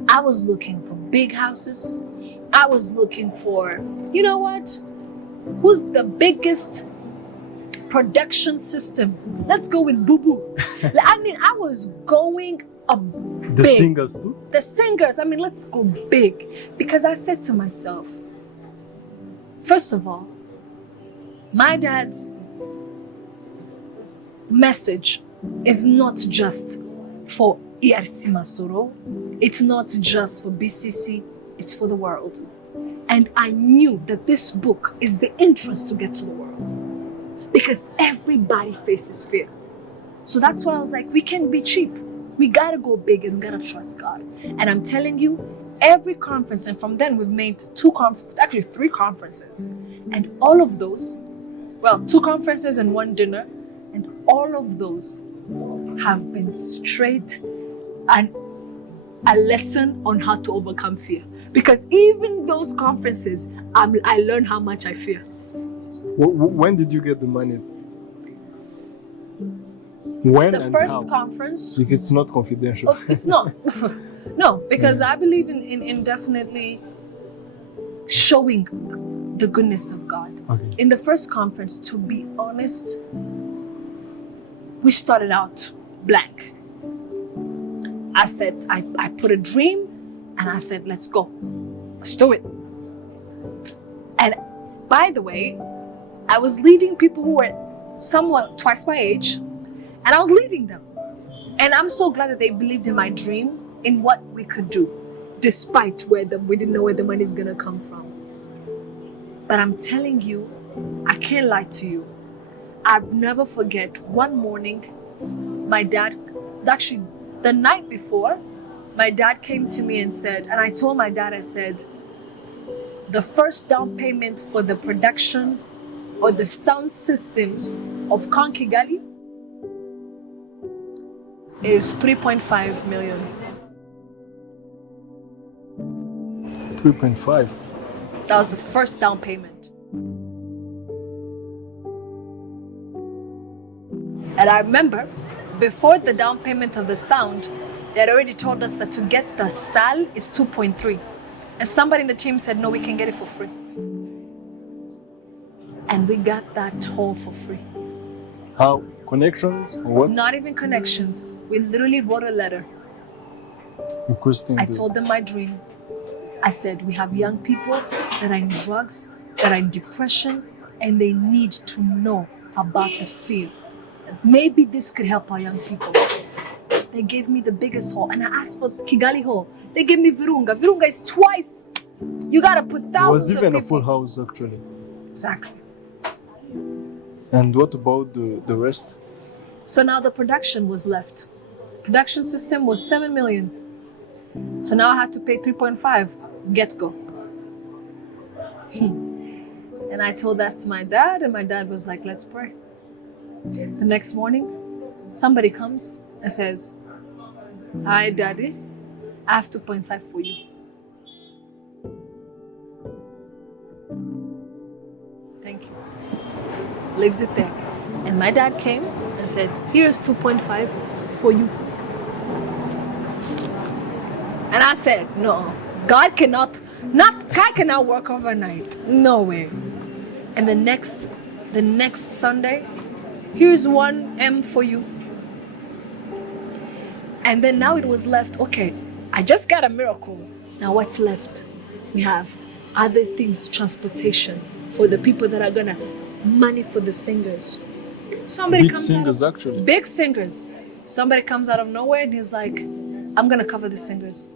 I was looking for big houses. I was looking for, you know what? Who's the biggest production system? Let's go with Boo Boo. I mean, I was going big. The singers too? The singers, I mean, let's go big. Because I said to myself, first of all, my dad's message is not just for ERC Masoro. It's not just for BCC. It's for the world. And I knew that this book is the entrance to get to the world. Because everybody faces fear. So that's why I was like, we can't be cheap. We gotta go big and we gotta trust God. And I'm telling you, every conference, and from then we've made three conferences. And all of those, well, 2 conferences and 1 dinner, and all of those have been straight and a lesson on how to overcome fear. Because even those conferences, I learned how much I fear. When did you get the money? When the and first how? conference. It's not confidential. It's not. No, because I believe in definitely showing the goodness of God. Okay. In the first conference, to be honest, we started out blank. I said, I put a dream and I said, let's go. Let's do it. And by the way, I was leading people who were somewhat twice my age, and I was leading them. And I'm so glad that they believed in my dream, in what we could do, despite we didn't know where the money is gonna come from. But I'm telling you, I can't lie to you. I'll never forget one morning, my dad, actually the night before, my dad came to me and said, and I told my dad, I said, the first down payment for the production or the sound system of Con Kigali is 3.5 million. 3.5. That was the first down payment. And I remember, before the down payment of the sound, they had already told us that to get the SAL is 2.3. And somebody in the team said, no, we can get it for free. And we got that hall for free. How? Connections or what? Not even connections. We literally wrote a letter. I told them my dream. I said, we have young people that are in drugs, that are in depression, and they need to know about the fear. Maybe this could help our young people. They gave me the biggest hall, and I asked for Kigali Hall. They gave me Virunga. Virunga is twice. You gotta put It thousands was even of a full people. house actually. Exactly. And what about the rest? So now the production was left. Production system was 7 million. So now I had to pay 3.5 get go. And I told that to my dad, and my dad was like, let's pray. The next morning, somebody comes and says, hi, daddy, I have 2.5 for you. Thank you. Leaves it there. And my dad came and said, here's 2.5 for you. And I said, no, God cannot work overnight. No way. And the next Sunday, here's 1M for you. And then now it was left, okay, I just got a miracle. Now what's left? We have other things, transportation for the people that are gonna, money for the singers. Somebody Big comes singers, out of, actually. Big singers. Somebody comes out of nowhere and he's like, I'm gonna cover the singers.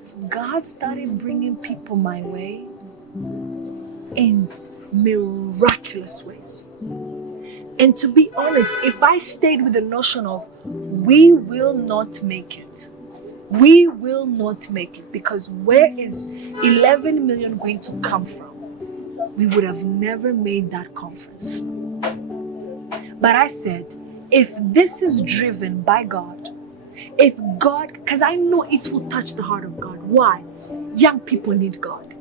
So God started bringing people my way in miraculous ways. And to be honest, if I stayed with the notion of we will not make it, because where is 11 million going to come from? We would have never made that conference. But I said, if this is driven by God, if God, because I know it will touch the heart of God. Why? Young people need God.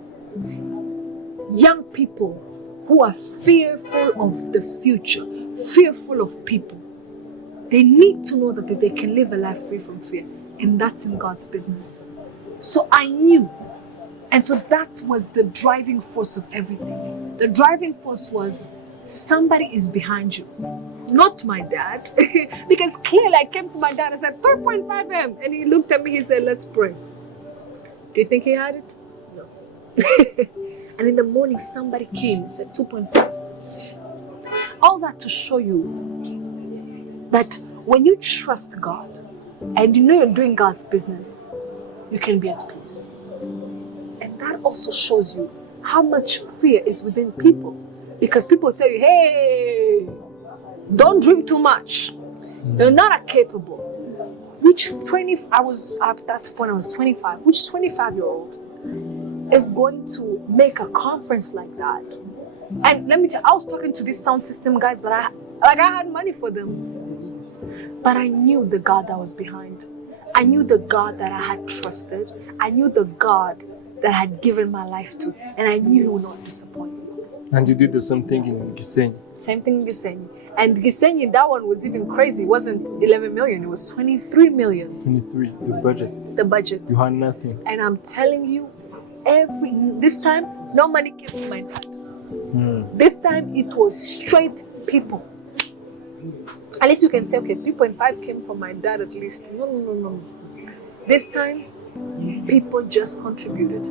Young people who are fearful of the future, fearful of people. They need to know that they can live a life free from fear. And that's in God's business. So I knew. And so that was the driving force of everything. The driving force was somebody is behind you. Not my dad. Because clearly I came to my dad and said 3.5M. And he looked at me, he said, let's pray. Do you think he had it? No. And in the morning somebody came and said 2.5. All that to show you that when you trust God and you know you're doing God's business, you can be at peace. And that also shows you how much fear is within people. Because people tell you, hey, don't dream too much. You're not capable. At that point I was 25. Which 25-year-old is going to make a conference like that? And let me tell you, I was talking to these sound system guys that I had money for them. But I knew the God that was behind. I knew the God that I had trusted. I knew the God that I had given my life to. And I knew He would not disappoint me. And you did the same thing in Gisenyi. Same thing in Gisenyi. And Gisenyi, that one was even crazy. It wasn't 11 million, it was 23 million. 23, the budget. The budget. You had nothing. And I'm telling you, this time, no money came from my dad. This time, it was straight people. At least you can say, okay, 3.5 came from my dad at least. No. This time, people just contributed.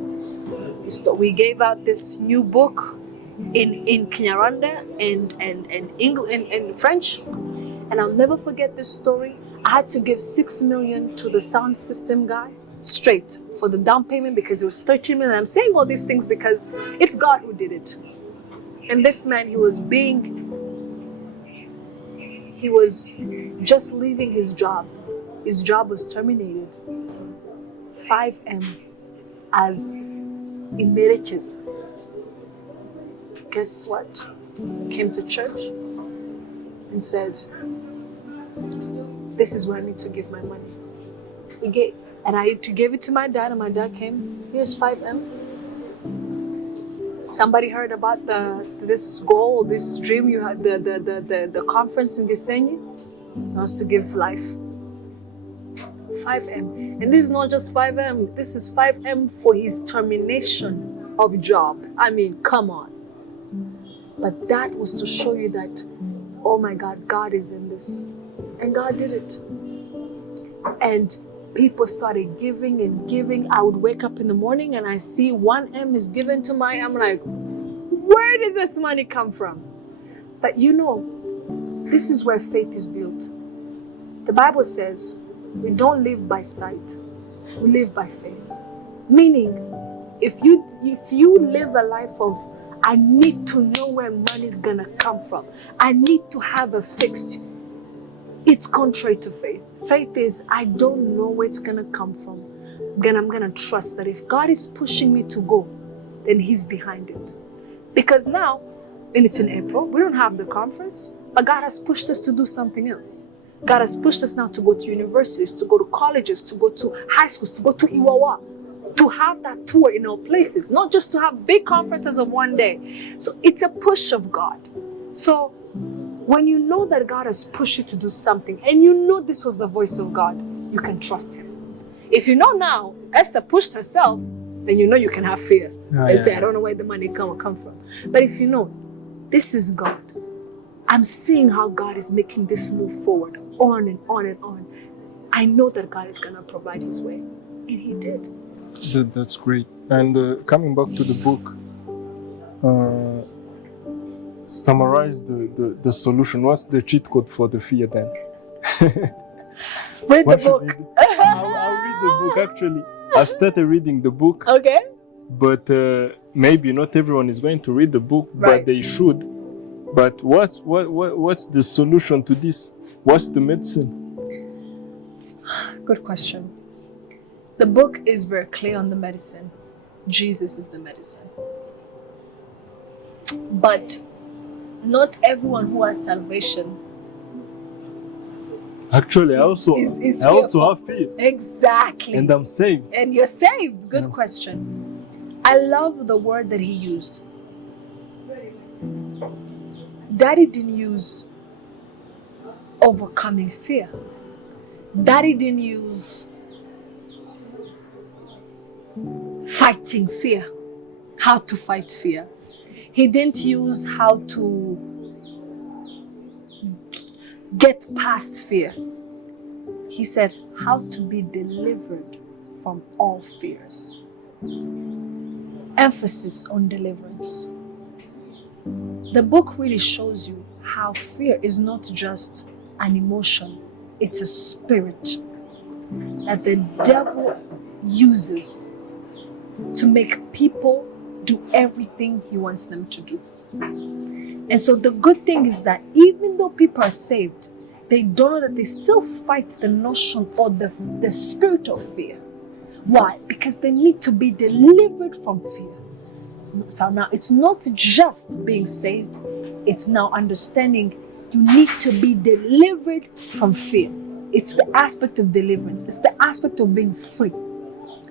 We gave out this new book in Kinyarwanda and French. And I'll never forget this story. I had to give 6 million to the sound system guy straight for the down payment because it was 13 million. I'm saying all these things because it's God who did it. And this man, he was just leaving his job. His job was terminated. 5M as in marriages. Guess what? Came to church and said, this is where I need to give my money. And I gave it to my dad, and my dad came, here's 5M. Somebody heard about this goal, this dream you had, the conference in Gisenyi. It was to give life. 5M. And this is not just 5M, this is 5M for his termination of job. I mean, come on. But that was to show you that, oh my God, God is in this. And God did it. And people started giving and giving. I would wake up in the morning and I see 1M is given to I'm like, where did this money come from? But you know, this is where faith is built. The Bible says, we don't live by sight, we live by faith. Meaning, if you live a life of, I need to know where money is gonna come from, I need to have a fixed, it's contrary to faith. Faith is, I don't know where it's gonna come from. Then I'm gonna trust that if God is pushing me to go, then He's behind it. Because now, and it's in April, we don't have the conference, but God has pushed us to do something else. God has pushed us now to go to universities, to go to colleges, to go to high schools, to go to Iwawa, to have that tour in all places, not just to have big conferences of one day. So it's a push of God. So when you know that God has pushed you to do something, and you know this was the voice of God, you can trust Him. If you know now, Esther pushed herself, then you know you can have fear. And say, I don't know where the money come from. But if you know, this is God. I'm seeing how God is making this move forward, on and on and on. I know that God is going to provide His way. And He did. That's great. And coming back to the book, summarize the solution. What's the cheat code for the fear then? Read the book. I'll read the book actually. I've started reading the book. Okay. But maybe not everyone is going to read the book, Right. but they should. But what's the solution to this? What's the medicine? Good question. The book is very clear on the medicine. Jesus is the medicine. But not everyone who has salvation Actually, I also have fear. Exactly. And I'm saved. And you're saved. Good question. I love the word that he used. Daddy didn't use overcoming fear. Daddy didn't use fighting fear, how to fight fear. He didn't use how to get past fear. He said how to be delivered from all fears. Emphasis on deliverance. The book really shows you how fear is not just an emotion, it's a spirit that the devil uses to make people do everything he wants them to do. And so the good thing is that even though people are saved, they don't know that they still fight the notion or the spirit of fear. Why? Because they need to be delivered from fear. So now it's not just being saved, it's now understanding you need to be delivered from fear. It's the aspect of deliverance. It's the aspect of being free.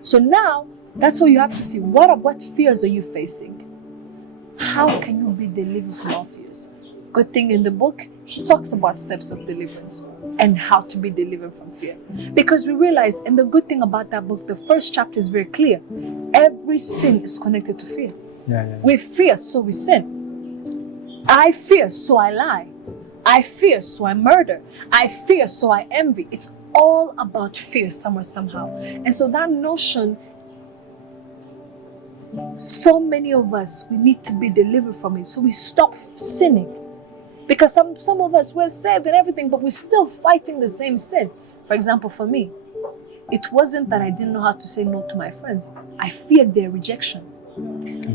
So now, that's what you have to see. What fears are you facing? How can you be delivered from all fears? Good thing in the book, he talks about steps of deliverance and how to be delivered from fear. Because we realize, and the good thing about that book, the first chapter is very clear. Every sin is connected to fear. We fear, so we sin. I fear, so I lie. I fear, so I murder. I fear, so I envy. It's all about fear somewhere, somehow. And so that notion, so many of us, we need to be delivered from it. So we stop sinning. Because some of us, we're saved and everything, but we're still fighting the same sin. For example, for me, it wasn't that I didn't know how to say no to my friends. I feared their rejection.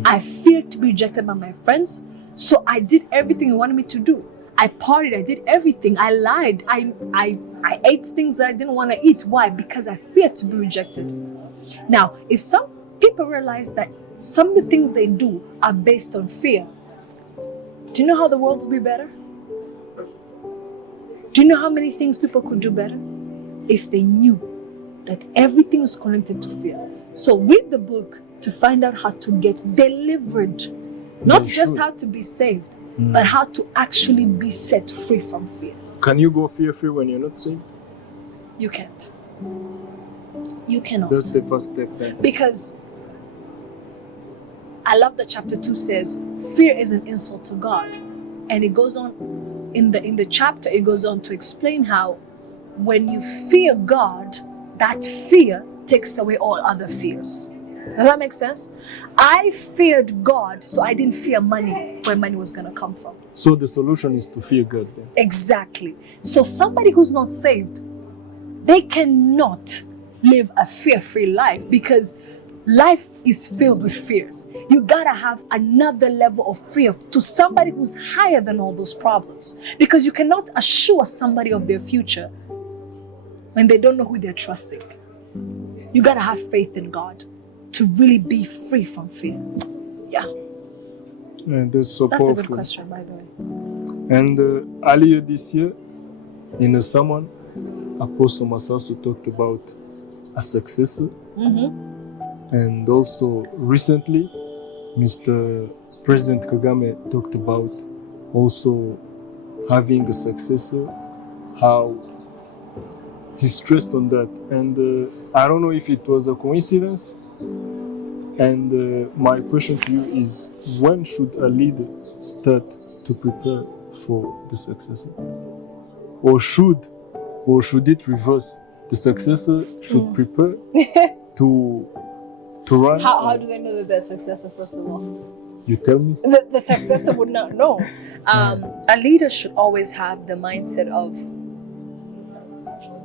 I feared to be rejected by my friends. So I did everything they wanted me to do. I partied, I did everything. I lied. I ate things that I didn't want to eat. Why? Because I feared to be rejected. Now, if some people realize that some of the things they do are based on fear, do you know how the world would be better? Do you know how many things people could do better? If they knew that everything is connected to fear. So read the book to find out how to get delivered. Not just how to be saved, but how to actually be set free from fear. Can you go fear-free when you're not saved? You can't. You cannot. That's the first step then. Because I love that chapter 2 says, fear is an insult to God. And it goes on, in the chapter, it goes on to explain how when you fear God, that fear takes away all other fears. Does that make sense? I feared God, so I didn't fear money, where money was going to come from. So the solution is to fear God then? Exactly. So somebody who's not saved, they cannot live a fear-free life because life is filled with fears. You gotta have another level of fear to somebody who's higher than all those problems, because you cannot assure somebody of their future when they don't know who they're trusting. You gotta have faith in God to really be free from fear. Yeah. And that's so That's powerful. a good question, by the way. And earlier this year, in a sermon, Apostle Masasu talked about a successor. And also recently, Mr. President Kagame talked about also having a successor, how he stressed on that. And I don't know if it was a coincidence. And my question to you is, when should a leader start to prepare for the successor? Or should it reverse? The successor should prepare to run. How do they know that they're successful, first of all? You tell me. The successor would not know. A leader should always have the mindset of,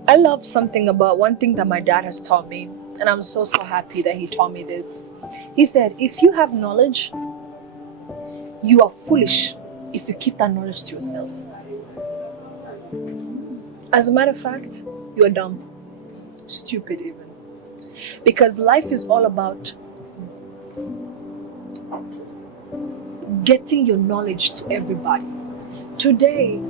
I love something about one thing that my dad has taught me, and I'm so happy that he taught me this. He said, if you have knowledge, you are foolish if you keep that knowledge to yourself. As a matter of fact, you are dumb, stupid even. Because life is all about getting your knowledge to everybody. Today,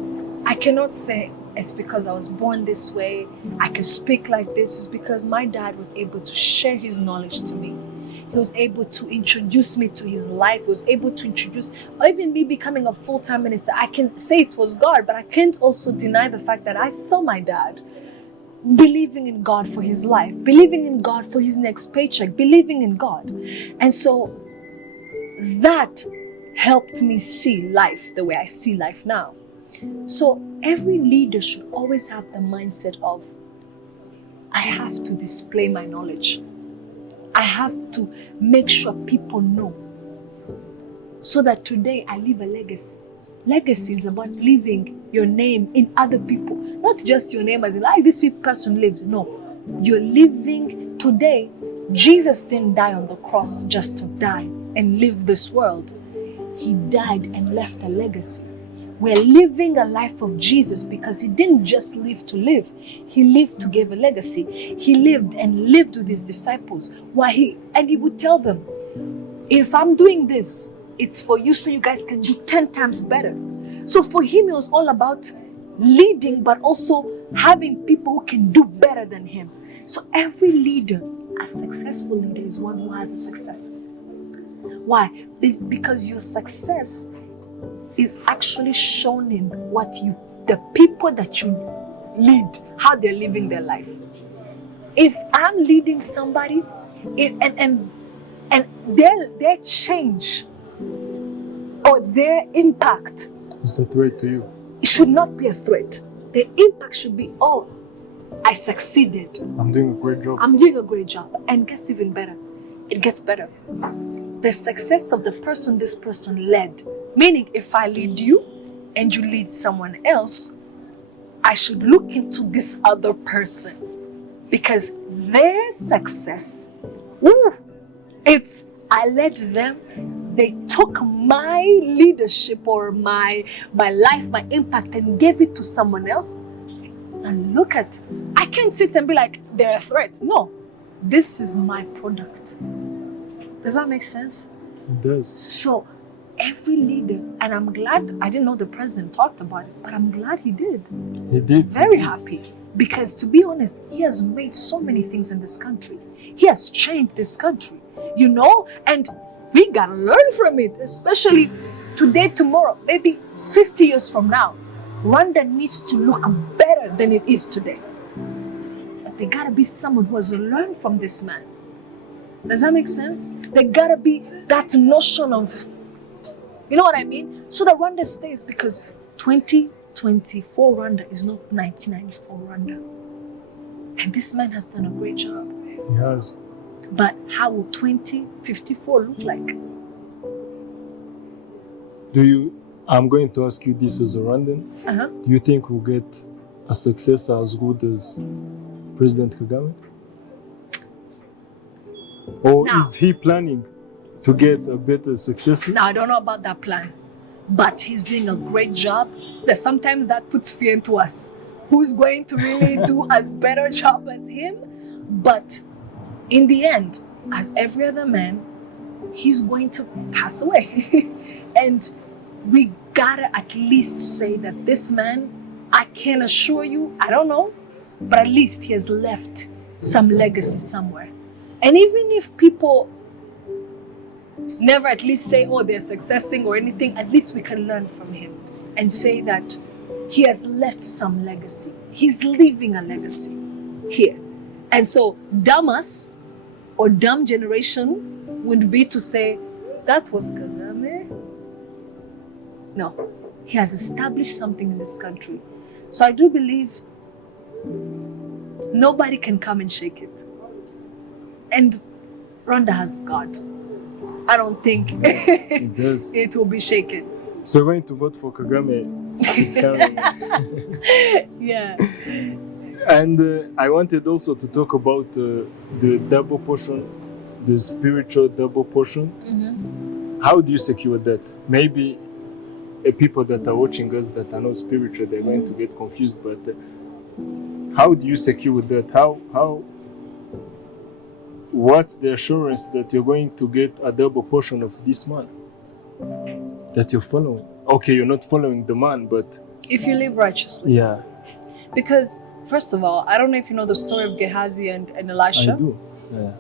I cannot say it's because I was born this way, I can speak like this. It's because my dad was able to share his knowledge to me. He was able to introduce me to his life. He was able to introduce, or even me becoming a full-time minister. I can say it was God, but I can't also deny the fact that I saw my dad believing in God for his life, believing in God for his next paycheck, believing in God. And so that helped me see life the way I see life now. So every leader should always have the mindset of, I have to display my knowledge. I have to make sure people know, so that today I leave a legacy. Legacy is about leaving your name in other people, not just your name as in, like, this person lived. No, you're living today. Jesus didn't die on the cross just to die and live this world. He died and left a legacy. We're living a life of Jesus because he didn't just live to live. He lived to give a legacy. He lived and lived with his disciples. And he would tell them, if I'm doing this, it's for you so you guys can do 10 times better. So for him, it was all about leading, but also having people who can do better than him. So every leader, a successful leader, is one who has a successor. Why? It's because your success is actually shown in the people that you lead, how they're living their life. If I'm leading somebody, and their change or their impact, It's a threat to you. it should not be a threat. The impact should be, oh, I succeeded. I'm doing a great job. I'm doing a great job. And gets even better. It gets better. The success of the person this person led. Meaning, if I lead you and you lead someone else, I should look into this other person, because their success, I led them, they took my leadership or my life, my impact, and gave it to someone else. And look at, I can't sit and be like, they're a threat. No, this is my product. Does that make sense? It does. So every leader, and I'm glad, I didn't know the president talked about it, but I'm glad he did. He did. Very happy. Because to be honest, he has made so many things in this country. He has changed this country, and we gotta learn from it, especially today, tomorrow, maybe 50 years from now. Rwanda needs to look better than it is today. But there gotta be someone who has learned from this man. Does that make sense? There gotta be that notion of, you know what I mean? So that Rwanda stays, because 2024 Rwanda is not 1994 Rwanda. And this man has done a great job. He has. But how will 2054 look like? I'm going to ask you this as a Rwandan. Uh-huh. Do you think we'll get a successor as good as President Kagame? Or Now- is he planning to get a better successor? Now, I don't know about that plan, but he's doing a great job. That sometimes that puts fear into us. Who's going to really do as better job as him? But in the end, as every other man, he's going to pass away. And we gotta at least say that this man, I can assure you, I don't know, but at least he has left some legacy somewhere. And even if people never at least say, oh, they're successing or anything, at least we can learn from him and say that he has left some legacy. He's leaving a legacy here. And so dumb us or dumb generation would be to say, that was Kagame. No, he has established something in this country. So I do believe nobody can come and shake it. And Rwanda has God. I don't think It does. it will be shaken. So you're going to vote for Kagame this coming. Yeah. And I wanted also to talk about the double portion, the spiritual double portion. Mm-hmm. How do you secure that? Maybe people that are watching us that are not spiritual, they're going to get confused. But how do you secure that? What's the assurance that you're going to get a double portion of this man that you're following? Okay, you're not following the man, but If you live righteously. yeah, Because, first of all, I don't know if you know the story of Gehazi and Elisha. I do. Yeah.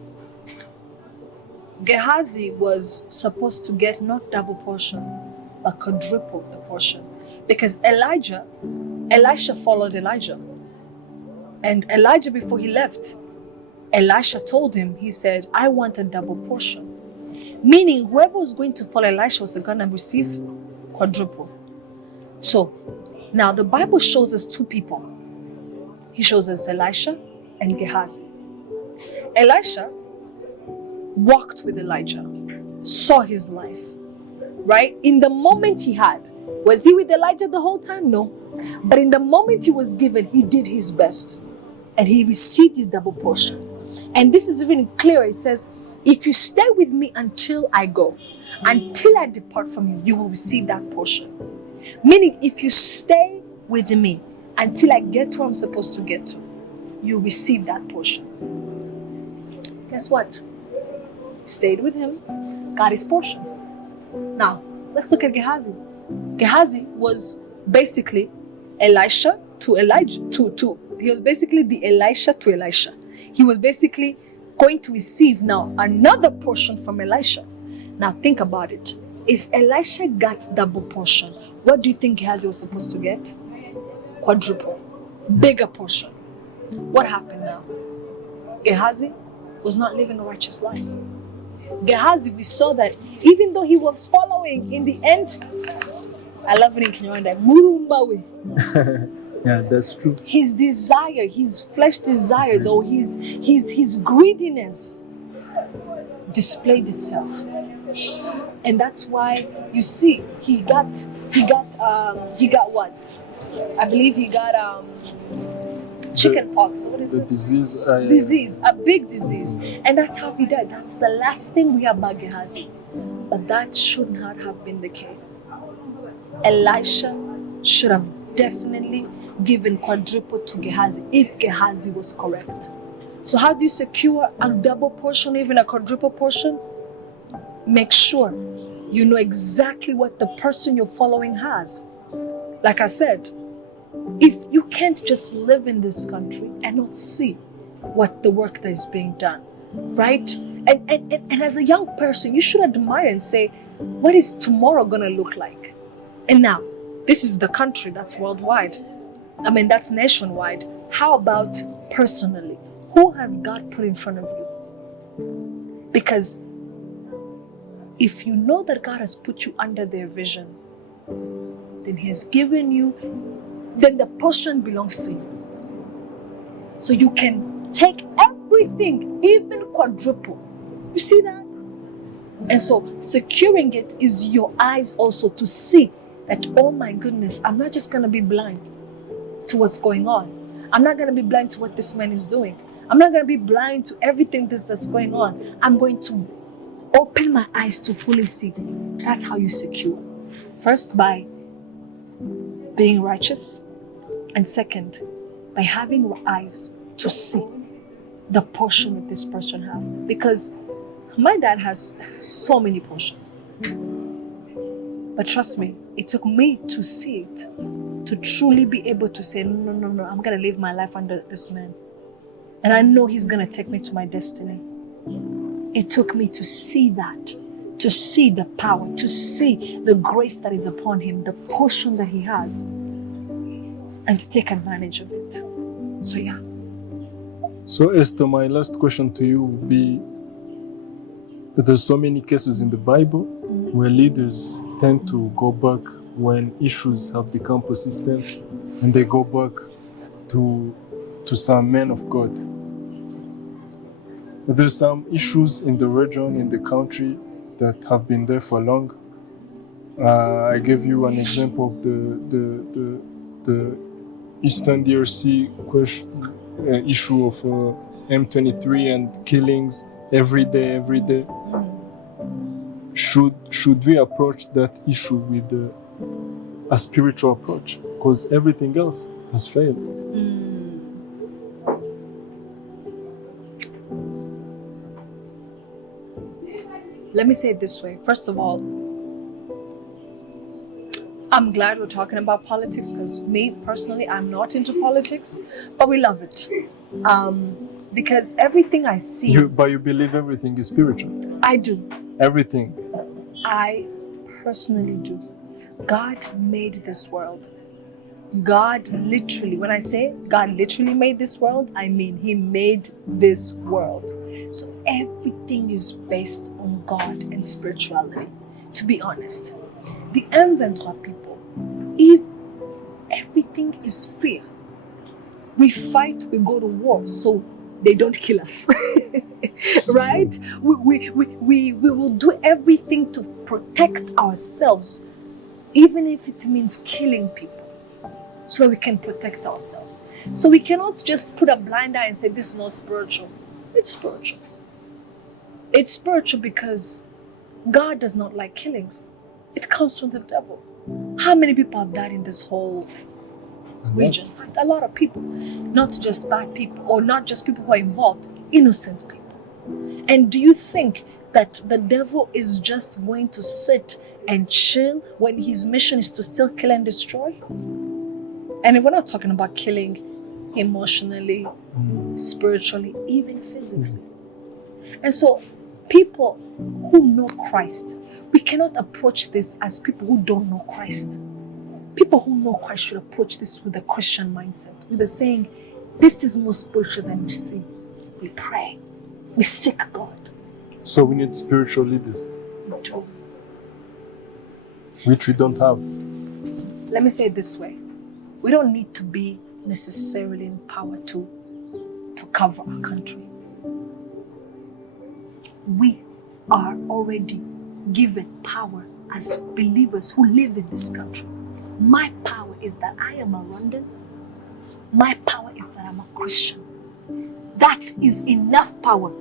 Gehazi was supposed to get not double portion, but quadruple the portion. Because Elisha followed Elijah. And Elijah, before he left, Elisha told him, he said, I want a double portion. Meaning whoever was going to follow Elisha was going to receive quadruple. So now the Bible shows us two people. He shows us Elisha and Gehazi. Elisha walked with Elijah, saw his life, right? In the moment he had, was he with Elijah the whole time? No. But in the moment he was given, he did his best. And he received his double portion. And this is even clearer. It says, if you stay with me until I go, until I depart from you, you will receive that portion. Meaning, if you stay with me until I get to where I'm supposed to get to, you receive that portion. Guess what? Stayed with him, got his portion. Now, let's look at Gehazi. Gehazi was basically Elisha to Elijah. He was basically the Elisha to Elisha. He was basically going to receive now another portion from Elisha. Now think about it. If Elisha got double portion, what do you think Gehazi was supposed to get? Quadruple. Bigger portion. What happened now? Gehazi was not living a righteous life. Gehazi, we saw that even though he was following, in the end, I love it in Kinyarwanda, Murumbawe. Yeah, that's true. His desire, his flesh desires, or his greediness displayed itself. And that's why you see he got what? I believe he got chicken pox. What is The it? disease. Disease, a big disease. And that's how he died. That's the last thing we have about Gehazi. But that should not have been the case. Elisha should have definitely given quadruple to Gehazi if Gehazi was correct. So how do you secure a double portion, even a quadruple portion? Make sure you know exactly what the person you're following has. Like I said, if you can't just live in this country and not see what the work that is being done, right? And as a young person, you should admire and say, what is tomorrow gonna look like? And now, this is the country that's worldwide. I mean, that's nationwide. How about personally? Who has God put in front of you? Because if you know that God has put you under their vision, then He's given you, then the portion belongs to you. So you can take everything, even quadruple. You see that? And so securing it is your eyes also to see that, oh my goodness, I'm not just going to be blind to what's going on. I'm not going to be blind to what this man is doing. I'm not going to be blind to everything that's going on. I'm going to open my eyes to fully see. That's how you secure. First, by being righteous, and second, by having eyes to see the portion that this person has. Because my dad has so many portions. But trust me, it took me to see it, to truly be able to say, no, I'm going to live my life under this man. And I know he's going to take me to my destiny. It took me to see that, to see the power, to see the grace that is upon him, the portion that he has, and to take advantage of it. So yeah. So Esther, my last question to you would be, there's so many cases in the Bible where leaders tend to go back when issues have become persistent, and they go back to some men of God. There's some issues in the region, in the country, that have been there for long. I gave you an example of the Eastern DRC issue of M23 and killings every day. Should we approach that issue with a spiritual approach? Because everything else has failed. Let me say it this way. First of all, I'm glad we're talking about politics, because me personally, I'm not into politics, but we love it. Because everything I see... But you believe everything is spiritual? I do. Everything? I personally do. God made this world. God literally, when I say God literally made this world, I mean He made this world. So everything is based on God and spirituality, to be honest. The M23 people, everything is fear. We fight, we go to war, so they don't kill us. Right? We will do everything to protect ourselves, even if it means killing people, so that we can protect ourselves. So we cannot just put a blind eye and say this is not spiritual. It's spiritual. It's spiritual because God does not like killings. It comes from the devil. How many people have died in this whole region? A lot of people. Not just bad people, or not just people who are involved, innocent people. And do you think that the devil is just going to sit and chill when his mission is to still kill and destroy? And we're not talking about killing emotionally, spiritually, even physically. And so people who know Christ, we cannot approach this as people who don't know Christ. People who know Christ should approach this with a Christian mindset, with the saying, this is more spiritual than we see. We pray. We seek God. So we need spiritual leaders. We do. Which we don't have. Let me say it this way. We don't need to be necessarily in power to cover our country. We are already given power as believers who live in this country. My power is that I am a Rwandan. My power is that I'm a Christian. That is enough power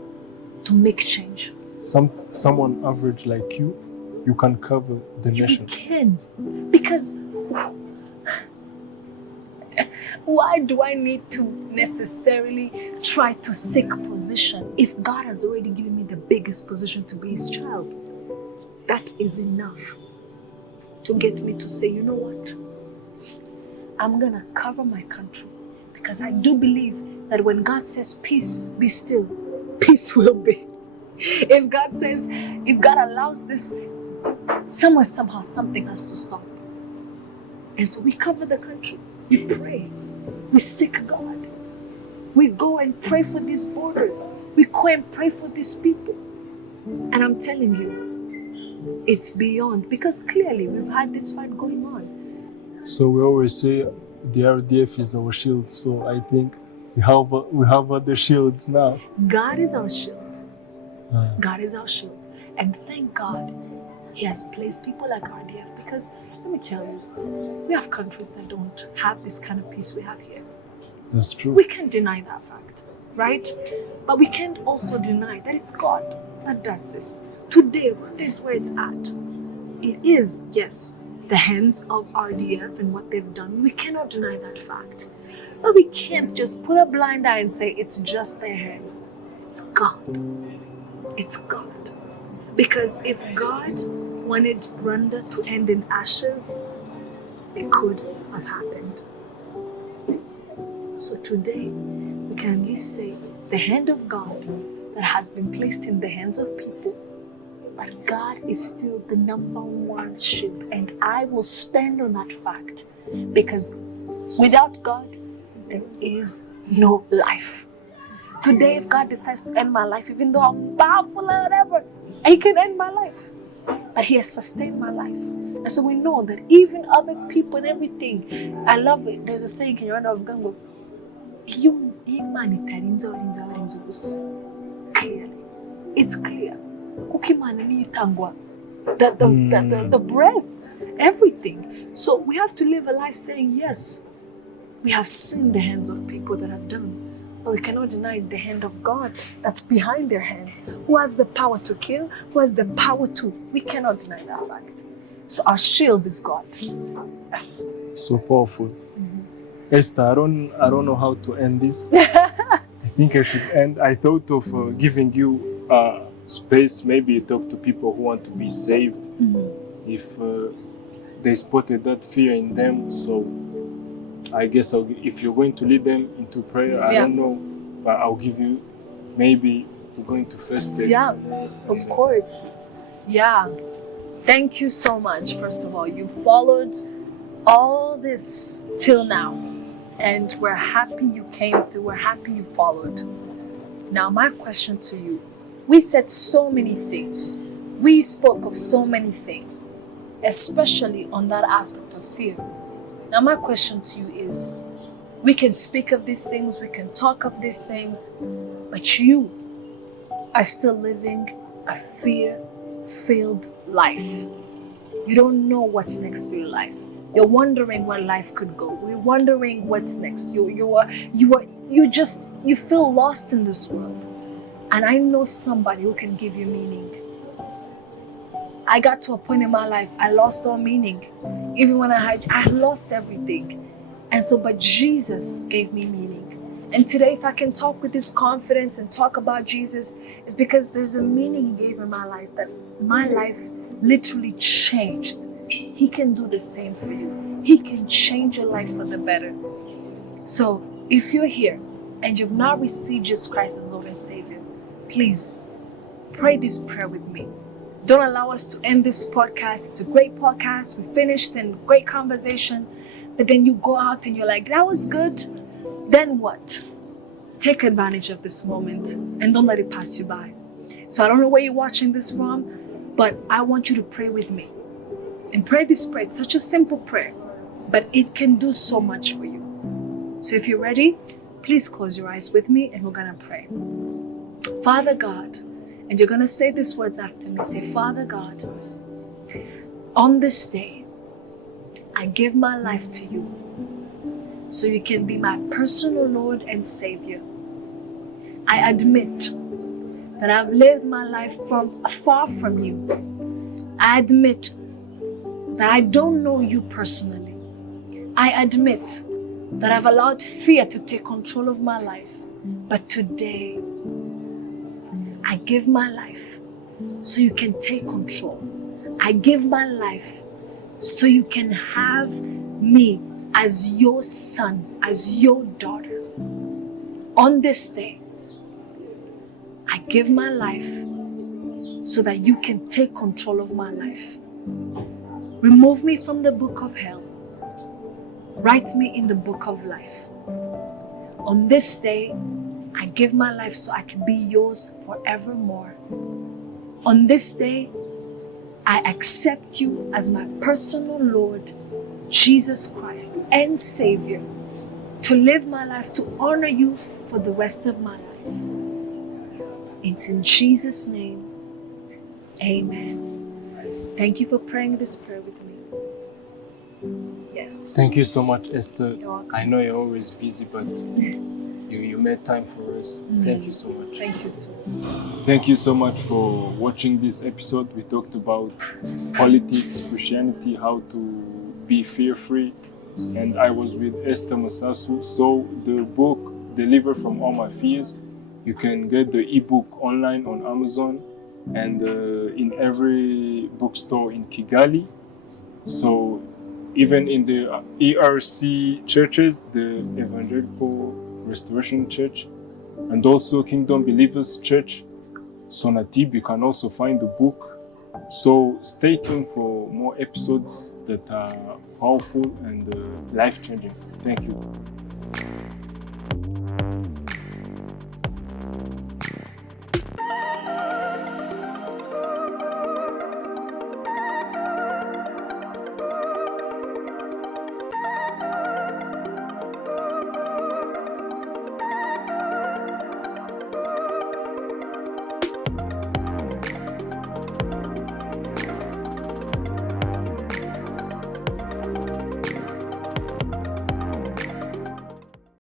to make change. Someone average like you can cover the nation. You can. Because why do I need to necessarily try to seek position if God has already given me the biggest position to be His child? That is enough to get me to say, you know what? I'm going to cover my country, because I do believe that when God says peace, be still, peace will be. If God allows this, somehow, something has to stop. And so we cover the country. We pray. We seek God. We go and pray for these borders. We go and pray for these people. And I'm telling you, it's beyond, because clearly we've had this fight going on. So we always say the RDF is our shield. So I think we have other shields now. God is our shield. God is our shield. And thank God He has placed people like RDF, because let me tell you, we have countries that don't have this kind of peace we have here. That's true. We can't deny that fact, right? But we can't also deny that it's God that does this. Today, this is where it's at. It is, yes, the hands of RDF and what they've done. We cannot deny that fact. But we can't just put a blind eye and say it's just their hands. It's God. It's God. Because if God wanted Rwanda to end in ashes, it could have happened. So today, we can at least say the hand of God that has been placed in the hands of people, but God is still the number one shield. And I will stand on that fact, because without God, there is no life. Today, if God decides to end my life, even though I'm powerful or whatever, He can end my life. But He has sustained my life. And so we know that even other people and everything, I love it. There's a saying in Rwanda of Gango, clearly. It's clear. The breath, everything. So we have to live a life saying, yes, we have seen the hands of people that have done, but we cannot deny the hand of God that's behind their hands, who has the power to kill, who has the power to. We cannot deny that fact. So our shield is God. Yes. So powerful. Esther, I don't know how to end this. I think I should end. I thought of giving you space, maybe talk to people who want to be saved, if they spotted that fear in them. So I guess if you're going to lead them into prayer, I don't know, but I'll give you, maybe we're going to first take. Yeah, of course. Yeah. Thank you so much. First of all, you followed all this till now. And we're happy you came through. We're happy you followed. Now, my question to you. We said so many things. We spoke of so many things, especially on that aspect of fear. Now, my question to you is, we can speak of these things, we can talk of these things, but you are still living a fear-filled life. You don't know what's next for your life. You're wondering where life could go. You're wondering what's next. You feel lost in this world. And I know somebody who can give you meaning. I got to a point in my life, I lost all meaning. Even when I lost everything. And so, but Jesus gave me meaning. And today, if I can talk with this confidence and talk about Jesus, it's because there's a meaning He gave in my life, that my life literally changed. He can do the same for you. He can change your life for the better. So if you're here and you've not received Jesus Christ as Lord and Savior, please pray this prayer with me. Don't allow us to end this podcast. It's a great podcast. We finished and great conversation. But then you go out and you're like, that was good. Then what? Take advantage of this moment and don't let it pass you by. So I don't know where you're watching this from, but I want you to pray with me. And pray this prayer. It's such a simple prayer, but it can do so much for you. So if you're ready, please close your eyes with me and we're going to pray. Father God, and you're going to say these words after me. Say, Father God, on this day, I give my life to you so you can be my personal Lord and Savior. I admit that I've lived my life far from you. I admit that I don't know you personally. I admit that I've allowed fear to take control of my life. But today, I give my life so you can take control. I give my life so you can have me as your son, as your daughter. On this day, I give my life so that you can take control of my life. Remove me from the book of hell. Write me in the book of life. On this day, I give my life so I can be yours forevermore. On this day, I accept you as my personal Lord, Jesus Christ, and Savior, to live my life, to honor you for the rest of my life. It's in Jesus' name, amen. Thank you for praying this prayer with me. Yes. Yes. Thank you so much, Esther. You're welcome. I know you're always busy, but you made time for us. Thank you so much. Thank you too. Thank you so much for watching this episode. We talked about politics, Christianity, how to be fear-free. And I was with Esther Masasu. So the book, Deliver from All My Fears, you can get the ebook online on Amazon and in every bookstore in Kigali. So even in the ERC churches, the Evangelical Restoration Church, and also Kingdom Believers Church, Sonatib, you can also find the book. So stay tuned for more episodes that are powerful and life-changing. Thank you.